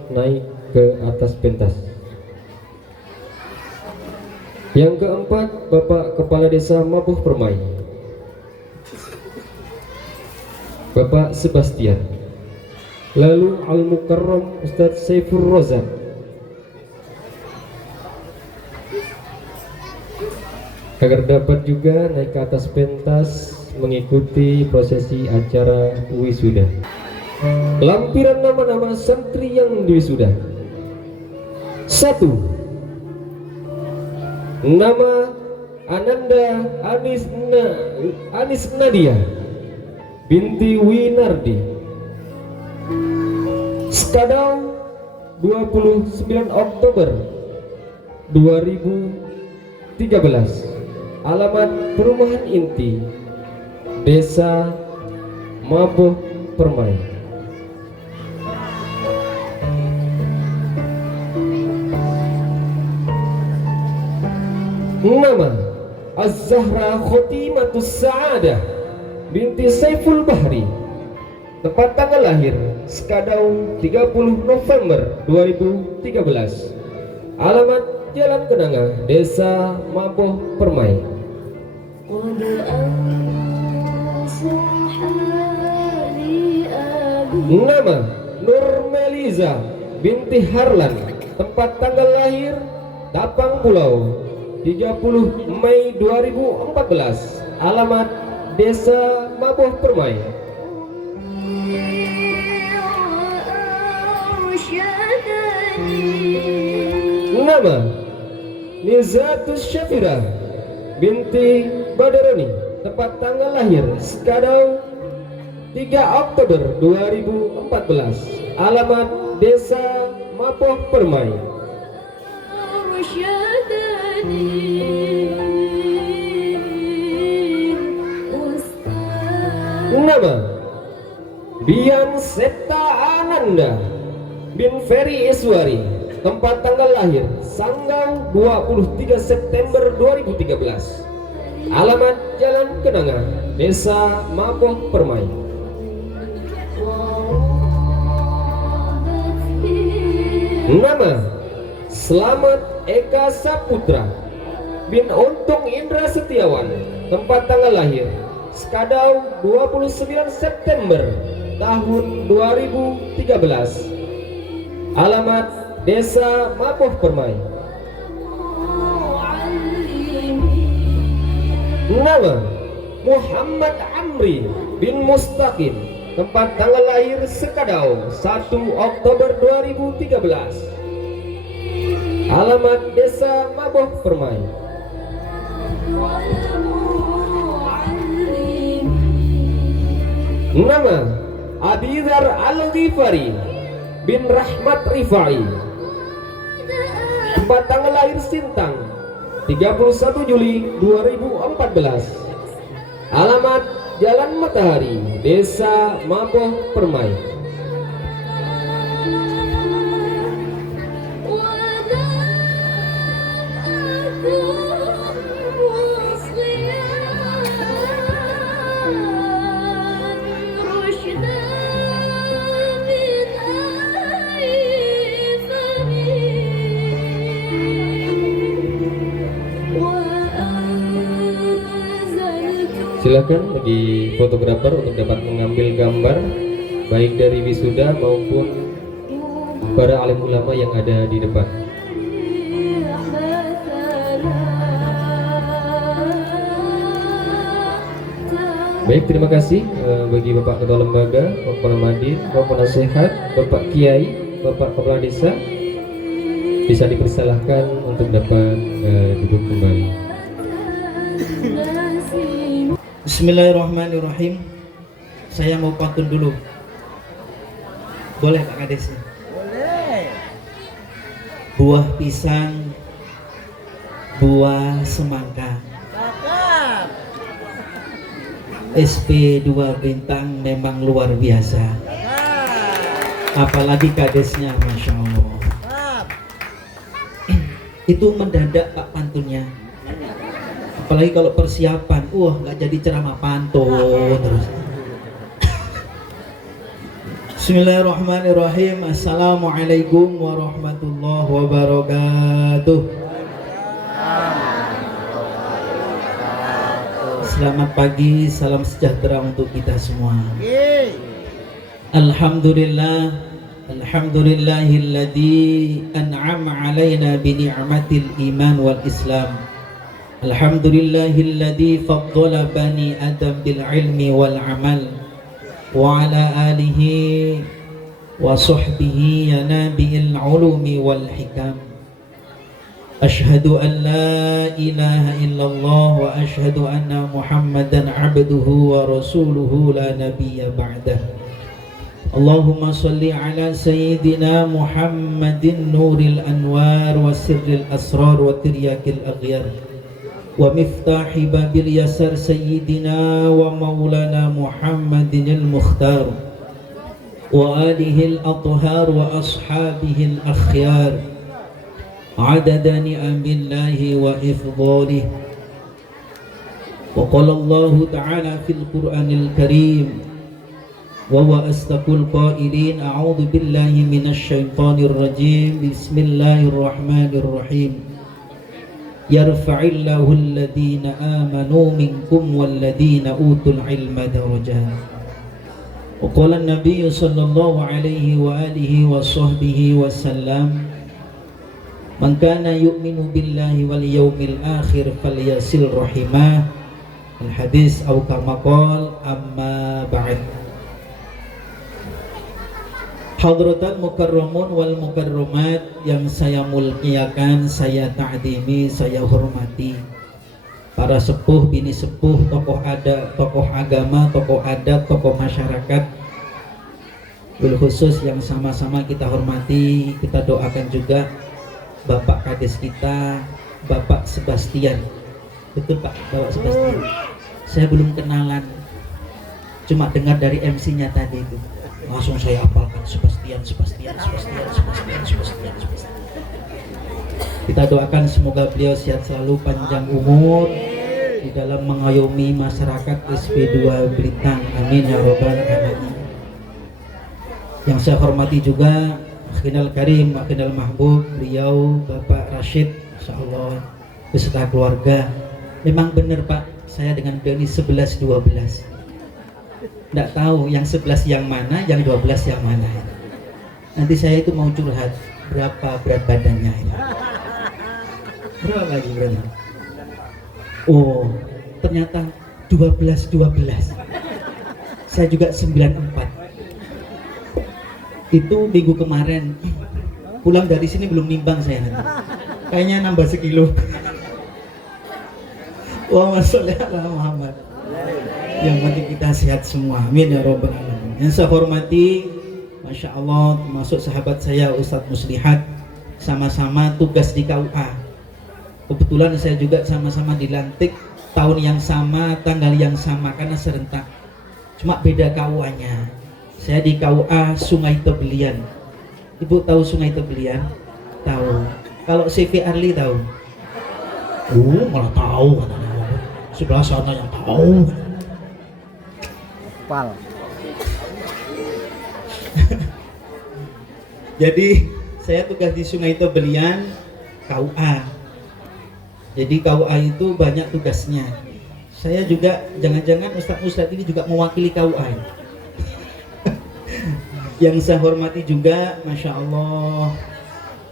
naik ke atas pentas. Yang keempat, Bapak Kepala Desa Maboh Permai Bapak Sebastian. Lalu Al-Mukarram Ustadz Saifur Rozak. Agar dapat juga naik ke atas pentas mengikuti prosesi acara wisuda. Lampiran nama-nama santri yang diwisuda. 1. Nama Ananda Anis Nadia binti Winardi, Skadau, 29 Oktober 2013. Alamat Perumahan Inti Desa Maboh Permai. Nama Az-Zahra Khotimatus Sa'adah binti Saiful Bahri. Tempat tanggal lahir Skadau 30 November 2013. Alamat Jalan Kenanga, Desa Maboh Permai. Nama Nur Meliza binti Harlan. Tempat tanggal lahir Tapang Pulau 30 Mei 2014. Alamat Desa Maboh Permai. Nama Nizatus Syafira binti Badaroni, tempat tanggal lahir Skadau 3 Oktober 2014, alamat Desa Mapoh Permai. Nama Bian Seta Ananda bin Ferry Iswari, tempat tanggal lahir Sanggau 23 September 2013, alamat Jalan Kenanga, Desa Mapoh Permai. Nama Slamet Eka Saputra bin Untung Indra Setiawan, tempat tanggal lahir Skadau 29 September tahun 2013, alamat Desa Mapoh Permai. Nama Muhammad Amri bin Mustaqim, tempat tanggal lahir Sekadau 1 Oktober 2013, alamat Desa Mapoh Permai. Nama Abidar Al-Ghifari bin Rahmat Rifai, tempat tanggal lahir Sintang 31 Juli 2014, alamat Jalan Matahari, Desa Mapoh Permai. Silakan bagi fotografer untuk dapat mengambil gambar baik dari wisuda maupun para alim ulama yang ada di depan. Baik, terima kasih bagi Bapak Ketua Lembaga, Bapak Madin, Bapak Nasihat, Bapak Kiai, Bapak Kepala Desa, bisa dipersilahkan untuk dapat duduk kembali. Bismillahirrahmanirrahim. Saya mau pantun dulu. Boleh Pak Kades? Boleh. Buah pisang, buah semangka. SP 2 bintang memang luar biasa. Apalagi kadesnya, Masya Allah. Itu mendadak Pak pantunnya. Apalagi kalau persiapan, nggak jadi ceramah pantun terus. Bismillahirrahmanirrahim. Assalamualaikum warahmatullahi wabarakatuh. Selamat pagi, salam sejahtera untuk kita semua. Alhamdulillah, alhamdulillahilladzi an'ama alaina bi ni'matil iman wal islam. Alhamdulillahilladzi faddala bani Adam bil ilmi wal amal wa ala alihi wa sahbihi yanabi'il ulumi wal hikam. Ashhadu an la ilaha illallah wa ashhadu anna Muhammadan abduhu wa rasuluhu la nabiyya ba'dah. Allahumma salli ala sayyidina Muhammadin nuril anwar wa sirril asrar wa tiryakil aghyar wa miftahi babil yasar sayyidina wa maulana Muhammadin al-mukhtar wa alihi al-athhar wa ashabihi al-akhyar adada ni'amillahi wa ifdalih. Wa qala Allah ta'ala fil Qur'anil Karim wa huwa astaqul qailin a'udzu billahi minasy syaithanir rajim. Bismillahirrahmanirrahim. Yarfa'illahu alladhina amanu minkum walladhina utul ilma darajat. Wa qala an-nabiy sallallahu alaihi wa alihi wa sahbihi wa sallam, man kana yu'minu billahi wal yawmil akhir falyasil rahimah. Al-hadis atau kama qala amma ba'd. Hadratal mukarramun wal mukarramat yang saya muliakan, saya ta'dimi, saya hormati. Para sepuh, bini sepuh, tokoh adat, tokoh agama, tokoh adat, tokoh masyarakat, bil khusus yang sama-sama kita hormati, kita doakan juga Bapak Kades kita, Bapak Sebastian. Betul Pak, Bapak Sebastian. Saya belum kenalan, cuma dengar dari MC-nya tadi itu. Langsung saya hafalkan Sebastian. Kita doakan semoga beliau sehat selalu, panjang umur di dalam mengayomi masyarakat SP2 Blitar. Amin ya robbal alamin. Yang saya hormati juga Akhinal Karim, Akhinal Mahbub, beliau Bapak Rashid, insyaallah beserta keluarga. Memang benar Pak, saya dengan beliau ini 11-12. Nggak tahu yang 11 yang mana, yang 12 yang mana. Nanti saya itu mau curhat berapa berat badannya ini. Berapa lagi beratnya? Oh, ternyata 12. Saya juga 94. Itu minggu kemarin. Pulang dari sini belum nimbang saya nanti. Kayaknya nambah sekilo. Allahumma sholli ala Muhammad. Yang penting kita sehat semua, amin ya robbal alamin. Yang saya hormati, masya Allah, termasuk sahabat saya Ustadz Muslihat, sama-sama tugas di KUA. Kebetulan saya juga sama-sama dilantik tahun yang sama, tanggal yang sama, karena serentak. Cuma beda KUA-nya. Saya di KUA Sungai Tebelian. Ibu tahu Sungai Tebelian? Tahu. Kalau CV Arli tahu? Malah tahu katanya. Sebelah sana yang tahu. Pal. Jadi saya tugas di Sungai Tebelian KUA. Jadi KUA itu banyak tugasnya. Saya juga jangan-jangan Ustadz ini juga mewakili KUA. Yang saya hormati juga, masya Allah,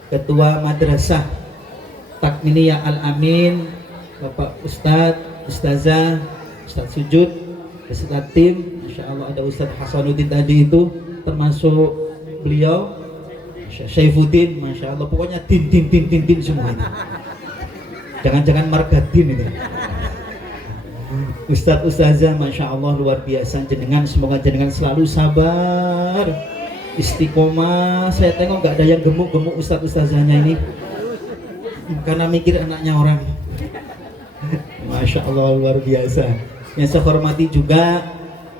Ketua Madrasah Takminiyah Al-Amin, Bapak Ustadz, Ustazah, Ustadz Sujud, beserta tim. Masya Allah ada Ustadz Hasanuddin tadi itu, termasuk beliau Syaifuddin, masya Allah, pokoknya tin semua ini. Jangan-jangan margatin itu. Ustadz Ustazah, masya Allah luar biasa jenengan, semoga jenengan selalu sabar, istiqomah. Saya tengok nggak ada yang gemuk Ustadz Ustazahnya ini, karena mikir anaknya orang. Masya Allah luar biasa. Yang saya hormati juga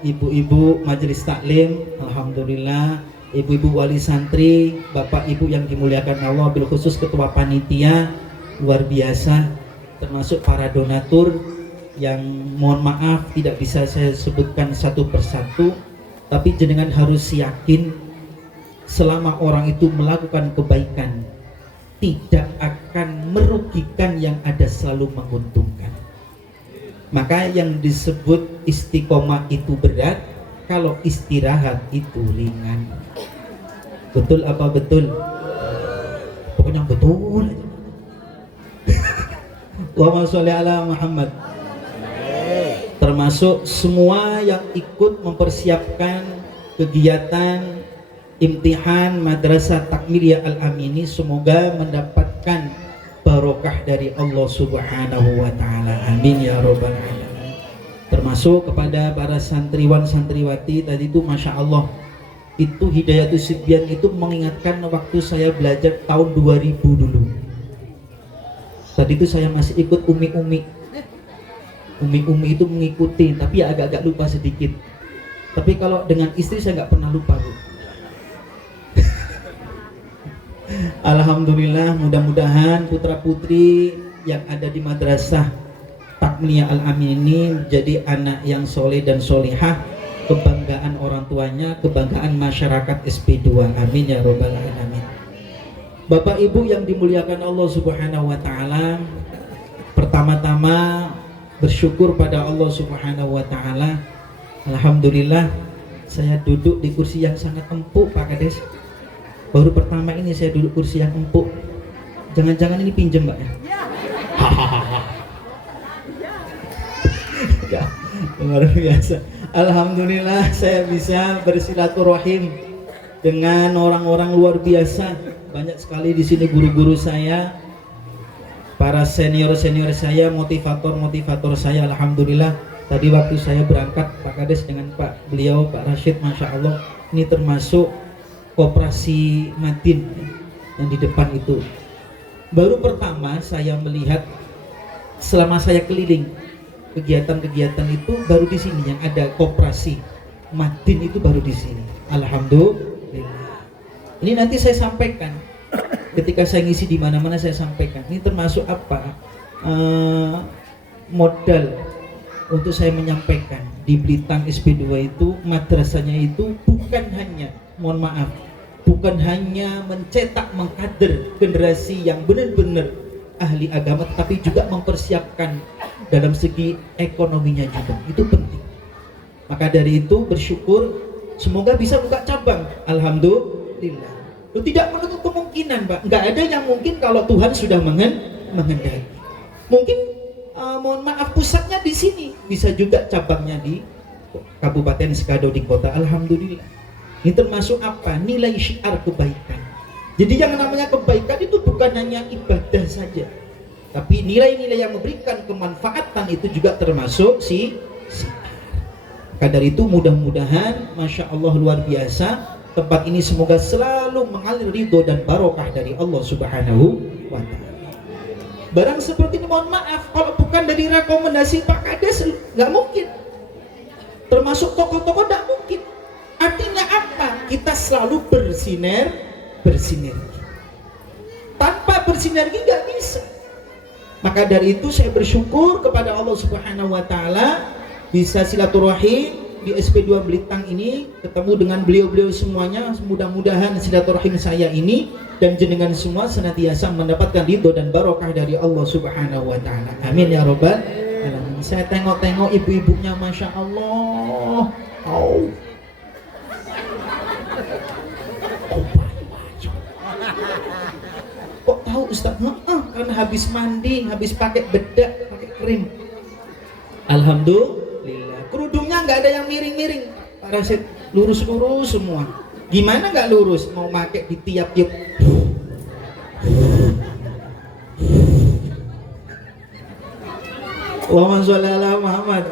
ibu-ibu majelis taklim, alhamdulillah, ibu-ibu wali santri, bapak ibu yang dimuliakan Allah, bil khusus ketua panitia luar biasa, termasuk para donatur yang mohon maaf tidak bisa saya sebutkan satu persatu, tapi jenengan harus yakin selama orang itu melakukan kebaikan tidak akan merugikan, yang ada selalu menguntungkan. Maka yang disebut istiqomah itu berat, kalau istirahat itu ringan. Betul apa betul? Pokoknya betul. Allahumma sholli ala Muhammad. Termasuk semua yang ikut mempersiapkan kegiatan imtihan Madrasah Takmiliyah Al-Amini, semoga mendapatkan barokah dari Allah Subhanahu wa taala. Amin ya robbal alamin. Termasuk kepada para santriwan santriwati tadi itu, masya Allah, itu Hidayatus Sibyan itu mengingatkan waktu saya belajar tahun 2000 dulu. Tadi itu saya masih ikut umi-umi itu mengikuti, tapi ya agak-agak lupa sedikit. Tapi kalau dengan istri saya nggak pernah lupa, Bu. Alhamdulillah, mudah-mudahan putra-putri yang ada di Madrasah Takmiliyah Al-Amin ini menjadi anak yang soleh dan solehah, kebanggaan orang tuanya, kebanggaan masyarakat SP2. Amin ya robbal alamin. Bapak Ibu yang dimuliakan Allah Subhanahu wa taala, pertama-tama bersyukur pada Allah Subhanahu wa taala. Alhamdulillah, saya duduk di kursi yang sangat empuk, Pak Kades. Baru pertama ini saya duduk kursi yang empuk. Jangan-jangan ini pinjem, Mbak ya? Ya, luar biasa. Alhamdulillah saya bisa bersilaturahim dengan orang-orang luar biasa. Banyak sekali di sini guru-guru saya, para senior-senior saya, motivator-motivator saya. Alhamdulillah, tadi waktu saya berangkat Pak Kades dengan beliau Pak Rashid, Masya Allah, ini termasuk koperasi Madin yang di depan itu. Baru pertama saya melihat selama saya keliling kegiatan-kegiatan itu baru di sini yang ada koperasi Madin itu baru di sini. Alhamdulillah. Ini nanti saya sampaikan ketika saya ngisi di mana-mana, saya sampaikan. Ini termasuk apa? Modal untuk saya menyampaikan di Blitar SP2 itu madrasahnya itu bukan hanya, mohon maaf, bukan hanya mencetak, mengkader generasi yang benar-benar ahli agama, tetapi juga mempersiapkan dalam segi ekonominya juga. Itu penting. Maka dari itu bersyukur, semoga bisa buka cabang. Alhamdulillah. Itu tidak menutup kemungkinan, Pak. Nggak ada yang mungkin kalau Tuhan sudah menghendaki. Mungkin mohon maaf, pusatnya di sini, bisa juga cabangnya di Kabupaten Sekado di kota. Alhamdulillah. Ini termasuk apa? Nilai syiar kebaikan. Jadi yang namanya kebaikan itu bukan hanya ibadah saja, tapi nilai-nilai yang memberikan kemanfaatan itu juga termasuk syiar. Maka dari itu mudah-mudahan Masya Allah luar biasa, tempat ini semoga selalu mengalir ridho dan barokah dari Allah Subhanahu wa Ta'ala. Barang seperti ini mohon maaf, kalau bukan dari rekomendasi Pak Kades nggak mungkin. Termasuk tokoh-tokoh nggak mungkin. Artinya apa? Kita selalu bersinergi. Tanpa bersinergi nggak bisa. Maka dari itu saya bersyukur kepada Allah Subhanahu wa Ta'ala bisa silaturahim di SP2 Belitang ini, ketemu dengan beliau-beliau semuanya. Mudah-mudahan silaturahim saya ini dan jenengan semua senantiasa mendapatkan ridho dan barokah dari Allah Subhanahu wa Ta'ala. Amin ya robbal alamin. Saya tengok-tengok ibu-ibunya, Masya Allah. Kok tahu Ustaz? Karena habis mandi, habis pakai bedak, pakai krim. Alhamdulillah. Kerudungnya nggak ada yang miring-miring, Pak Rashid, lurus-lurus semua. Gimana nggak lurus? Mau pakai di tiap-tiap. Allahumma sholli ala Muhammad.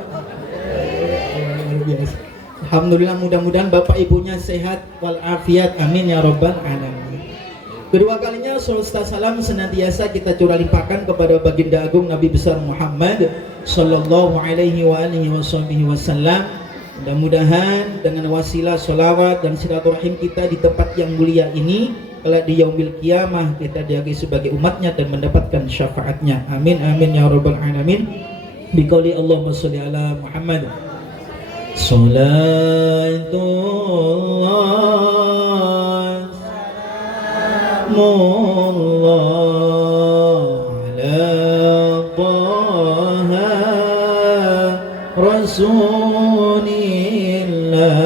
Alhamdulillah, mudah-mudahan bapak ibunya sehat walafiat, amin ya robbal alamin. Kedua kalinya salawat salam senantiasa kita curah limpahkan kepada baginda agung Nabi besar Muhammad sallallahu alaihi wa alihi wasallam. Mudah-mudahan dengan wasilah sholawat dan silaturahim kita di tempat yang mulia ini, kelak di yaumil qiyamah kita diakui sebagai umatnya dan mendapatkan syafaatnya. Amin amin ya rabbal alamin. Biqauli Allahumma sholli ala Muhammad. Salatullah ala Taha Rasulillah,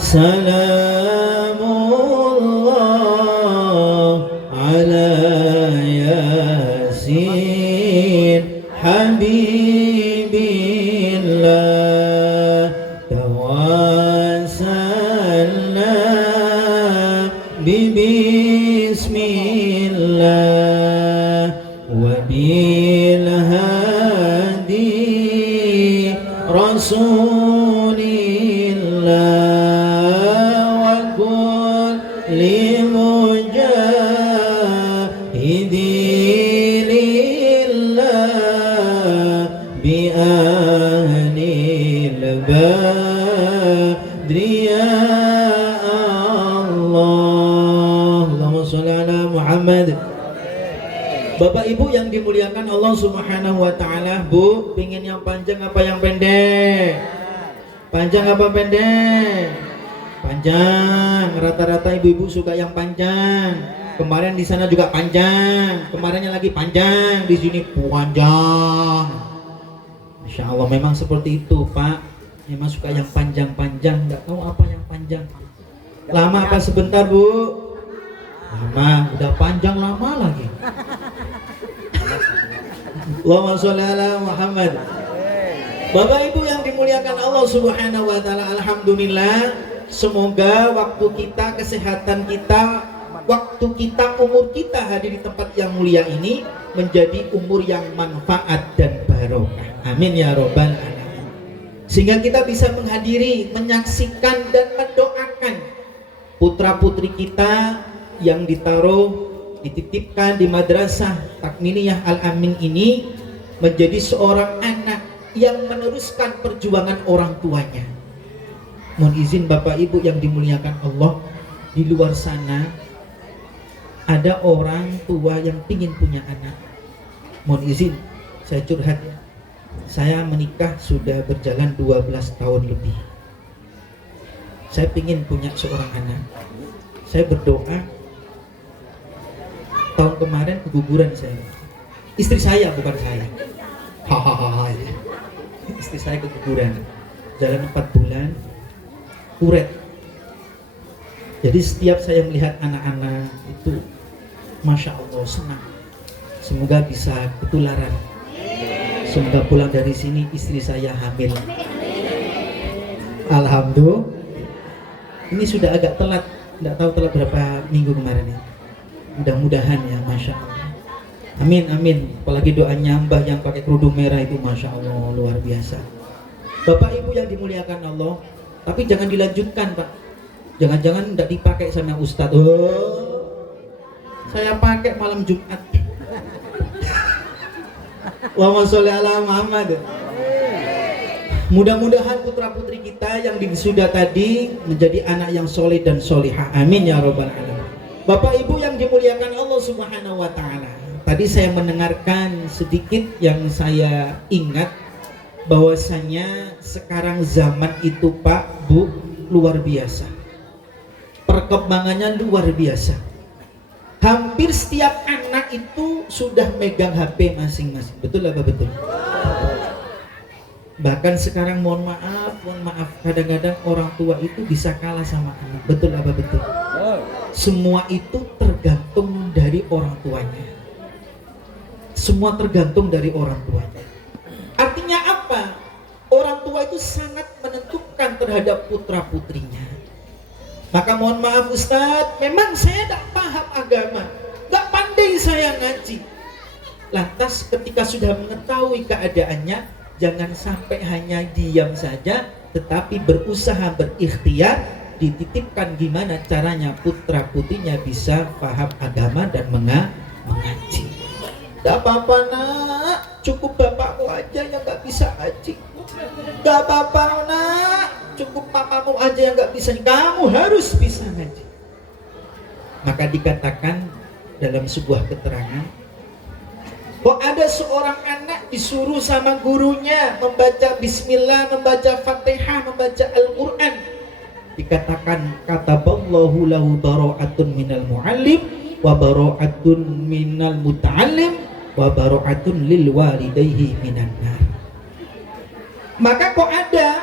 salamullah ala Yasin Habibillah, tawassalna bismillah wa bil hadi rasulillah wa kulli mujahidin lillah bi ahlil badri ya Allah. Allahumma sholli ala Muhammad. Bapak Ibu yang dimuliakan Allah Subhanahu wa Ta'ala, Bu, pingin yang panjang apa yang pendek? Panjang apa pendek? Panjang. Rata-rata ibu-ibu suka yang panjang. Kemarin di sana juga panjang, kemarinnya lagi panjang, di sini panjang. Masya Allah, memang seperti itu, Pak. Memang suka yang panjang-panjang, nggak tahu apa yang panjang. Lama apa sebentar, Bu? Lama, udah panjang lama lagi. Allahumma sholli ala Muhammad. Bapak Ibu yang dimuliakan Allah Subhanahu wa taala, alhamdulillah, semoga waktu kita, kesehatan kita, waktu kita, umur kita hadir di tempat yang mulia ini menjadi umur yang manfaat dan barokah. Amin ya robbal alamin. Sehingga kita bisa menghadiri, menyaksikan dan mendoakan putra-putri kita yang ditaruh, dititipkan di Madrasah Takminiyah Al-Amin ini menjadi seorang anak yang meneruskan perjuangan orang tuanya. Mohon izin Bapak Ibu yang dimuliakan Allah, di luar sana ada orang tua yang ingin punya anak. Mohon izin saya curhat ya. Saya menikah sudah berjalan 12 tahun lebih. Saya ingin punya seorang anak. Saya berdoa, tahun kemarin keguguran saya. Istri saya, bukan saya. Hahaha. Istri saya keguguran. Jalan 4 bulan, uret. Jadi setiap saya melihat anak-anak itu, Masya Allah, senang. Semoga bisa ketularan. Semoga pulang dari sini istri saya hamil. Alhamdulillah. Ini sudah agak telat, tidak tahu telat berapa minggu kemarin ya. Mudah-mudahan ya, Masya Allah. Amin, amin. Apalagi doanya Mbah yang pakai kerudung merah itu, Masya Allah, luar biasa. Bapak Ibu yang dimuliakan Allah, tapi jangan dilanjutkan Pak. Jangan-jangan tidak dipakai sama Ustadz. Saya pakai malam Jumat. Allahumma sholli ala Muhammad. Mudah-mudahan putra-putri kita yang wisuda tadi menjadi anak yang soleh dan solihah. Amin ya robbal alamin. Bapak Ibu yang dimuliakan Allah Subhanahu wa taala. Tadi saya mendengarkan sedikit yang saya ingat, bahwasanya sekarang zaman itu Pak, Bu, luar biasa. Perkembangannya luar biasa. Hampir setiap anak itu sudah megang HP masing-masing. Betul apa betul? Bahkan sekarang mohon maaf, kadang-kadang orang tua itu bisa kalah sama anak. Betul apa betul? Semua itu tergantung dari orang tuanya. Semua tergantung dari orang tuanya. Artinya apa? Orang tua itu sangat menentukan terhadap putra-putrinya. Maka mohon maaf Ustadz, memang saya tidak paham agama, tidak pandai saya ngaji. Lantas ketika sudah mengetahui keadaannya, jangan sampai hanya diam saja, tetapi berusaha berikhtiar, dititipkan gimana caranya putra-putrinya bisa paham agama dan mengaji. Tidak apa-apa nak, cukup bapakmu aja yang gak bisa ngaji. Gak apa-apa nak, cukup mamamu aja yang gak bisa. Kamu harus bisa ngaji. Maka dikatakan dalam sebuah keterangan, kok ada seorang anak disuruh sama gurunya membaca bismillah, membaca fatihah, membaca Al-Quran. Dikatakan kataballahu lahu bara'atun minal mu'allim wa bara'atun minal muta'allim wa bara'atun lil walidayhi minan nar. Maka kok ada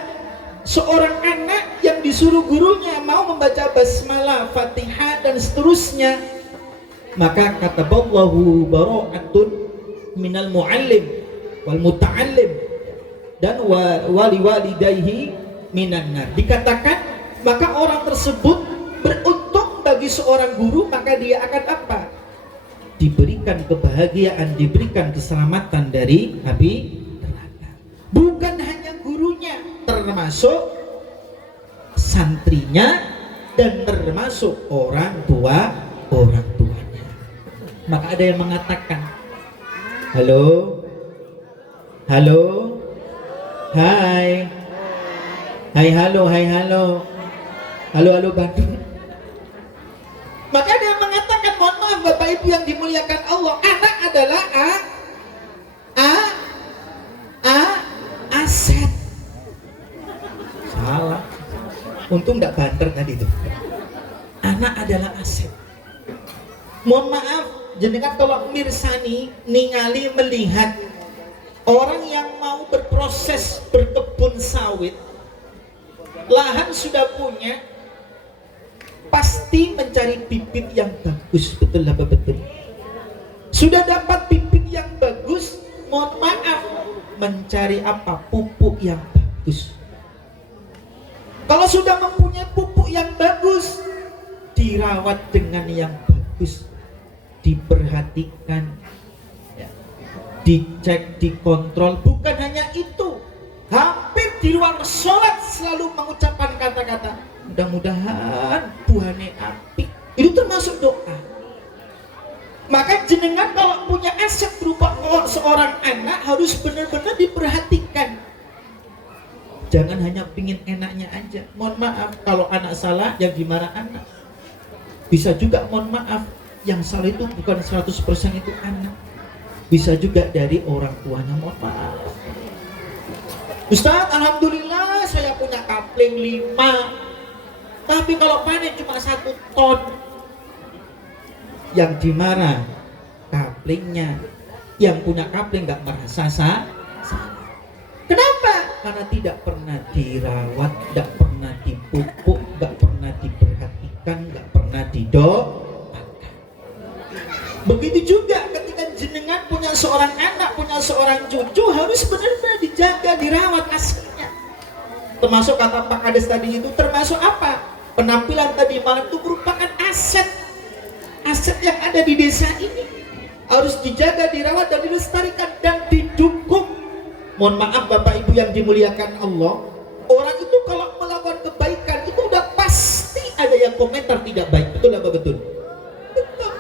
seorang anak yang disuruh gurunya mau membaca basmalah, fatihah dan seterusnya, maka kataballahu bara'atun minal mu'allim wal muta'allim dan wali walidayhi minan nar. Dikatakan maka orang tersebut beruntung bagi seorang guru, maka dia akan apa? Diberikan kebahagiaan, diberikan keselamatan dari api neraka. Bukan hanya gurunya, termasuk santrinya dan termasuk orang tuanya. Maka ada yang mengatakan, halo, hai, halo, halo Bandung. Maka ada yang mengatakan, mohon maaf Bapak Ibu yang dimuliakan Allah, anak adalah aset. Salah. Untung tidak banter tadi itu. Anak adalah aset. Mohon maaf, jenengan kalau mirsani ningali melihat orang yang mau berproses berkebun sawit, lahan sudah punya, pasti mencari bibit yang bagus. Betul apa betul? Sudah dapat bibit yang bagus, mohon maaf, mencari apa? Pupuk yang bagus. bagus. Kalau sudah mempunyai pupuk yang bagus, dirawat dengan yang bagus, diperhatikan, ya, dicek, dikontrol. Bukan hanya itu, hampir di luar sholat selalu mengucapkan kata-kata mudah-mudahan buahnya apik. Itu termasuk doa. Maka jenengan kalau punya aset berupa seorang anak harus benar-benar diperhatikan. Jangan hanya pingin enaknya aja. Mohon maaf kalau anak salah yang dimarah anak. Bisa juga mohon maaf yang salah itu bukan 100% itu anak. Bisa juga dari orang tuanya. Mohon maaf. Ustaz, alhamdulillah saya punya kapling 5. Tapi kalau panen cuma 1 ton. Yang dimarah kaplingnya. Yang punya kapling gak merasa salah. Kenapa? Karena tidak pernah dirawat, tidak pernah dipupuk, tidak pernah diperhatikan, tidak pernah didoakan. Begitu juga ketika jenengan punya seorang anak, punya seorang cucu, harus benar-benar dijaga, dirawat asetnya. Termasuk kata Pak Kades tadi itu, termasuk apa? Penampilan tadi malam itu merupakan aset. Aset yang ada di desa ini. Harus dijaga, dirawat, dan dilestarikan, dan didukung. Mohon maaf Bapak Ibu yang dimuliakan Allah, orang itu kalau melakukan kebaikan itu udah pasti ada yang komentar tidak baik. Betul apa betul? Betul.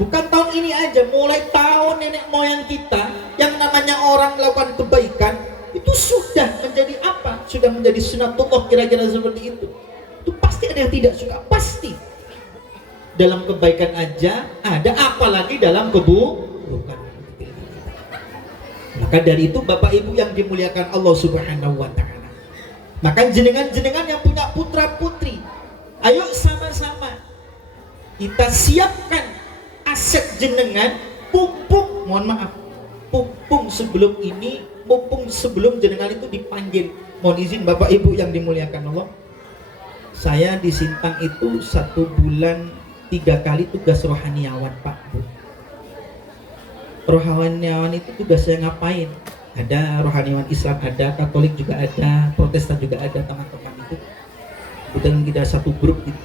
Bukan tahun ini aja, mulai tahun nenek moyang kita yang namanya orang melakukan kebaikan itu sudah menjadi apa? Sudah menjadi sunatullah, kira-kira seperti itu. Itu pasti ada yang tidak suka, pasti. Dalam kebaikan aja ada, apalagi dalam keburukan. Maka dari itu Bapak Ibu yang dimuliakan Allah Subhanahu wa ta'ala, maka jenengan-jenengan yang punya putra putri, ayo sama-sama kita siapkan aset jenengan. Pupuk, mohon maaf, pupuk sebelum ini, pupuk sebelum jenengan itu dipanggil. Mohon izin Bapak Ibu yang dimuliakan Allah, saya di Sintang itu 1 bulan 3 kali tugas rohaniawan Pak Bu. Rohaniawan itu tugasnya ngapain? Ada rohaniawan Islam, ada Katolik juga ada, Protestan juga ada, teman-teman itu. Kemudian kita satu grup gitu.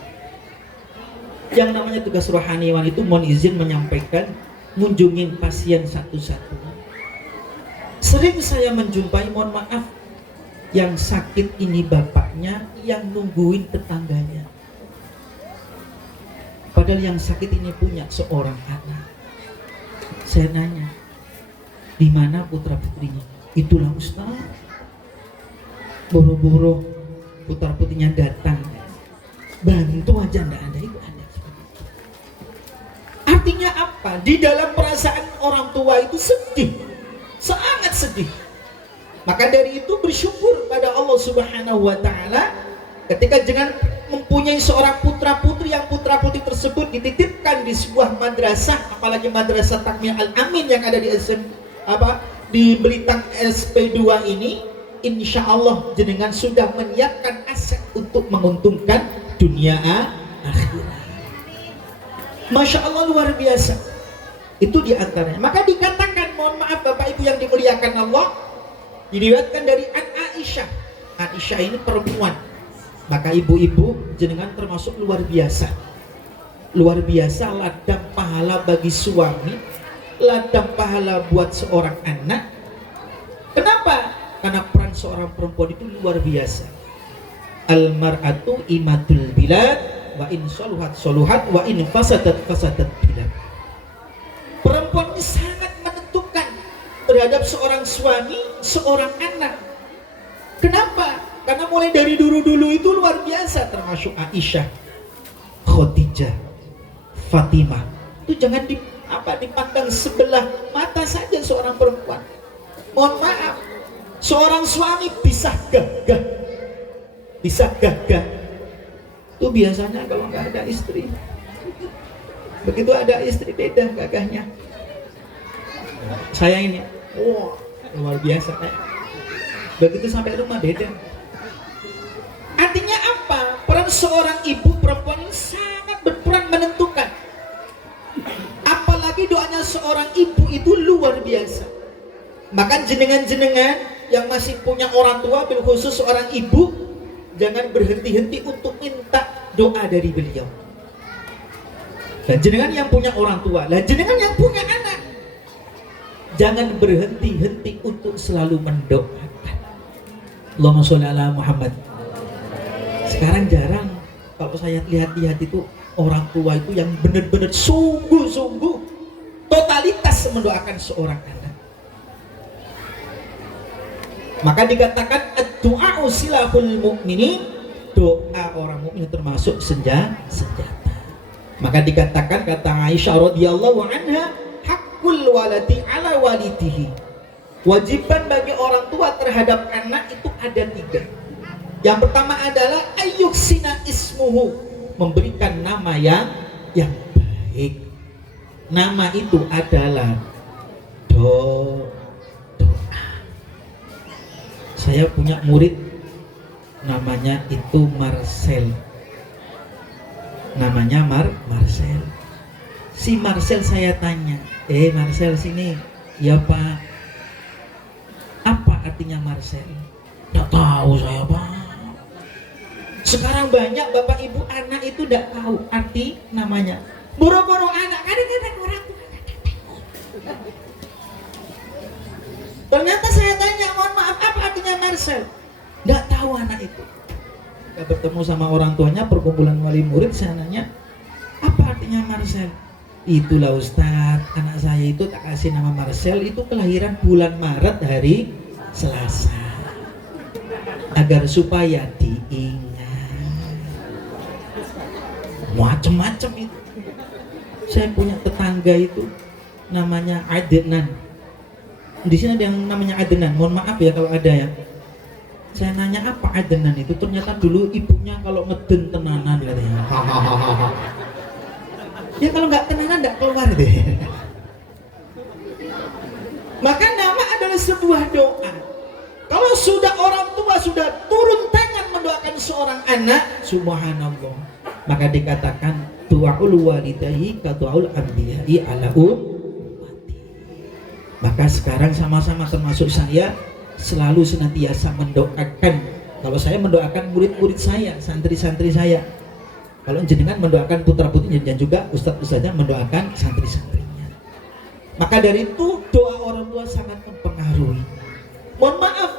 Yang namanya tugas rohaniawan itu mohon izin menyampaikan, mengunjungi pasien satu-satu. Sering saya menjumpai, mohon maaf, yang sakit ini bapaknya, yang nungguin tetangganya. Padahal yang sakit ini punya seorang anak. Saya nanya, di mana putra putrinya? Itulah Ustaz. Boro-boro putra putrinya datang, bantu aja ndak ada, itu ada. Artinya apa? Di dalam perasaan orang tua itu sedih, sangat sedih. Maka dari itu bersyukur pada Allah Subhanahu wa ta'ala ketika jangan mempunyai seorang putra putri, yang putra putri tersebut dititipkan di sebuah madrasah, apalagi madrasah Takmiyah Al-Amin yang ada di di Belitang SP2 ini, insya Allah jenengan sudah menyiapkan aset untuk menguntungkan dunia akhirat. Masya Allah, luar biasa. Itu diantaranya. Maka dikatakan, mohon maaf Bapak Ibu yang dimuliakan Allah, diriwayatkan dari Aisyah. Aisyah ini perempuan. Maka ibu-ibu jenengan termasuk luar biasa. Luar biasa ladang pahala bagi suami, ladang pahala buat seorang anak. Kenapa? Karena peran seorang perempuan itu luar biasa. Al-mar'atu imatul bilad, wa in soluhat soluhat, wa in fasadat fasadat bilad. Perempuan ini sangat menentukan terhadap seorang suami, seorang anak. Kenapa? Karena mulai dari dulu-dulu itu luar biasa, termasuk Aisyah, Khadijah, Fatimah. Itu jangan dipandang sebelah mata saja seorang perempuan. Mohon maaf, seorang suami bisa gagah. Bisa gagah. Itu biasanya kalau nggak ada istri. Begitu ada istri beda gagahnya. Saya ini, wah, luar biasa. Begitu sampai rumah beda. Artinya apa? Peran seorang ibu perempuan ini sangat berperan menentukan. Apalagi doanya seorang ibu itu luar biasa. Maka jenengan-jenengan yang masih punya orang tua, bil khusus seorang ibu, jangan berhenti-henti untuk minta doa dari beliau. Dan jenengan yang punya orang tua, dan jenengan yang punya anak, jangan berhenti-henti untuk selalu mendoakan. Allahumma sholli ala Muhammad. Sekarang jarang kalau saya lihat-lihat itu orang tua itu yang benar-benar sungguh-sungguh totalitas mendoakan seorang anak. Maka dikatakan ad-du'a silahul mu'minin, doa orang mukmin termasuk senjata. Maka dikatakan, kata Aisyah radhiyallahu anha, haqqul waladi ala walidihi. Wajiban bagi orang tua terhadap anak itu ada 3. Yang pertama adalah ayyuksina ismuhu, memberikan nama yang baik. Nama itu adalah doa. Saya punya murid namanya itu Marcel. Namanya Marcel. Si Marcel saya tanya, Marcel sini. Ya Pak. Apa artinya Marcel? Nggak tahu saya Pak. Sekarang banyak bapak ibu anak itu nggak tahu arti namanya. Boro-boro anak kadang-kadang orang tua. Ternyata saya tanya, mohon maaf, apa artinya Marcel? Nggak tahu anak itu. Kita bertemu sama orang tuanya, perkumpulan wali murid, saya nanya, apa artinya Marcel? Itulah Ustadz, anak saya itu tak kasih nama Marcel, itu kelahiran bulan Maret hari Selasa. Agar supaya diingat. Macem-macem itu. Saya punya tetangga itu, namanya Adnan. Di sini ada yang namanya Adnan, mohon maaf ya kalau ada ya. Saya nanya apa Adnan itu, ternyata dulu ibunya kalau ngeden tenanan katanya. Hahaha. Ya kalau nggak tenanan nggak keluar deh. Maka nama adalah sebuah doa. Kalau sudah orang tua sudah turun tangan mendoakan seorang anak, subhanallah, maka dikatakan du'aul walidayhi ka du'aul anbiya'i ala Maka sekarang sama-sama termasuk saya selalu senantiasa mendoakan. Kalau saya mendoakan murid-murid saya, santri-santri saya. Kalau jenengan mendoakan putra-putrinya dan juga ustadz-ustadznya mendoakan santri-santrinya. Maka dari itu doa orang tua sangat mempengaruhi. Mohon maaf,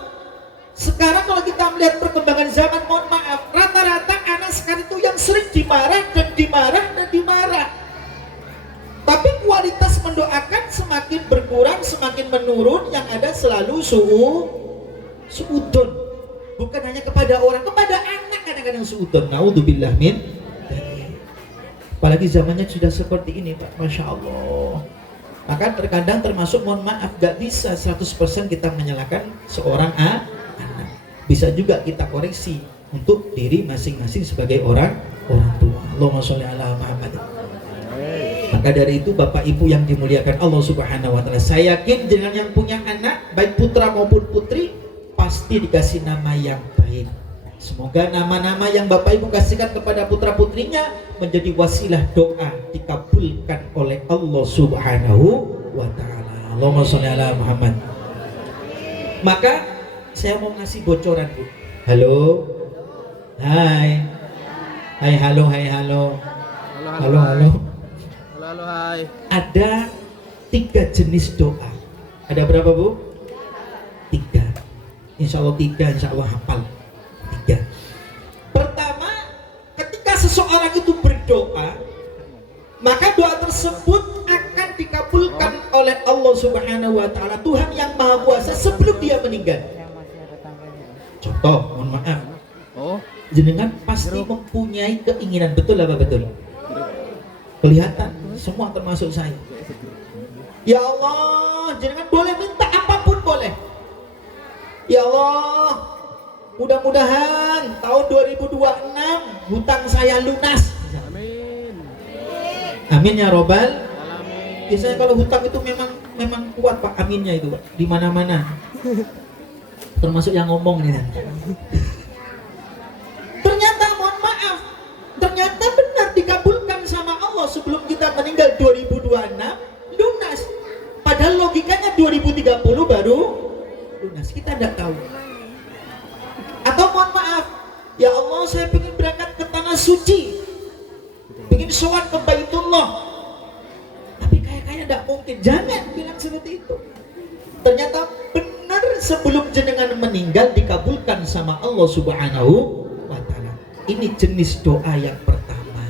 sekarang kalau kita melihat perkembangan zaman, mohon maaf, rata-rata anak sekarang itu yang sering dimarah. Tapi kualitas mendoakan semakin berkurang, semakin menurun, yang ada selalu suudon. Bukan hanya kepada orang, kepada anak kadang-kadang suudon. Naudzubillah min. Apalagi zamannya sudah seperti ini Pak, Masya Allah. Maka terkadang termasuk, mohon maaf, gak bisa 100% kita menyalahkan seorang anak. Bisa juga kita koreksi untuk diri masing-masing sebagai orang tua. Allahumma sholli ala Muhammad. Maka dari itu Bapak Ibu yang dimuliakan Allah Subhanahu wa taala, saya yakin dengan yang punya anak baik putra maupun putri pasti dikasih nama yang baik. Semoga nama-nama yang Bapak Ibu kasihkan kepada putra putrinya menjadi wasilah doa dikabulkan oleh Allah Subhanahu wa taala. Allahumma sholli ala Muhammad. Maka saya mau ngasih bocoran Bu. Halo. Hai. Hai halo, hai halo. Halo halo. Halo, hai. Ada 3 jenis doa. Ada berapa Bu? 3. Insya Allah 3, insya Allah hafal 3. Pertama, ketika seseorang itu berdoa, maka doa tersebut akan dikabulkan oleh Allah Subhanahu wa taala, Tuhan yang Maha Kuasa, sebelum dia meninggal. Contoh, mohon maaf. Jenengan pasti mempunyai keinginan, betul apa betul? Kelihatan, semua termasuk saya. Ya Allah, jenengan boleh minta apapun boleh. Ya Allah, mudah-mudahan tahun 2026 hutang saya lunas. Amin. Amin ya robbal. Alamin. Biasanya kalau hutang itu memang kuat Pak, aminnya itu Pak, di mana-mana. Termasuk yang ngomong nih. Ternyata mohon maaf, ternyata benar dikabulkan sama Allah sebelum kita meninggal 2026 lunas. Padahal logikanya 2030 baru lunas, kita tidak tahu. Atau mohon maaf, ya Allah saya ingin berangkat ke tanah suci, ingin sowan ke Baitullah, tapi kayak tidak mungkin. Jangan bilang seperti itu. Ternyata benar sebelum jenengan meninggal dikabulkan sama Allah Subhanahu wa Ta'ala. Ini jenis doa yang pertama.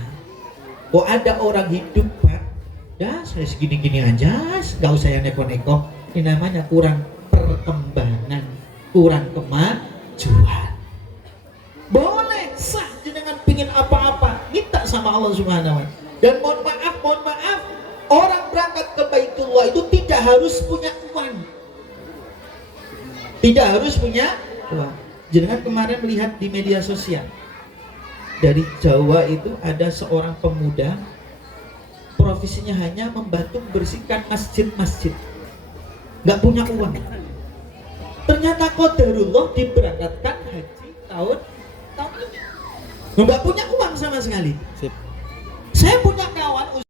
Kok ada orang hidup, Pak, ya saya segini-gini aja, gak usah yang neko-neko. Ini namanya kurang perkembangan, kurang kemajuan. Boleh sah jenengan pingin apa-apa, minta sama Allah Subhanahu wa Ta'ala. Dan mohon maaf, orang berangkat ke Baitullah itu tidak harus punya uang. Tidak harus punya uang. Jenengan kemarin melihat di media sosial, dari Jawa itu ada seorang pemuda, profesinya hanya membantu membersihkan masjid-masjid, nggak punya uang. Ternyata qadarullah diberangkatkan haji tahun ini, nggak punya uang sama sekali. Sip. Saya punya kawan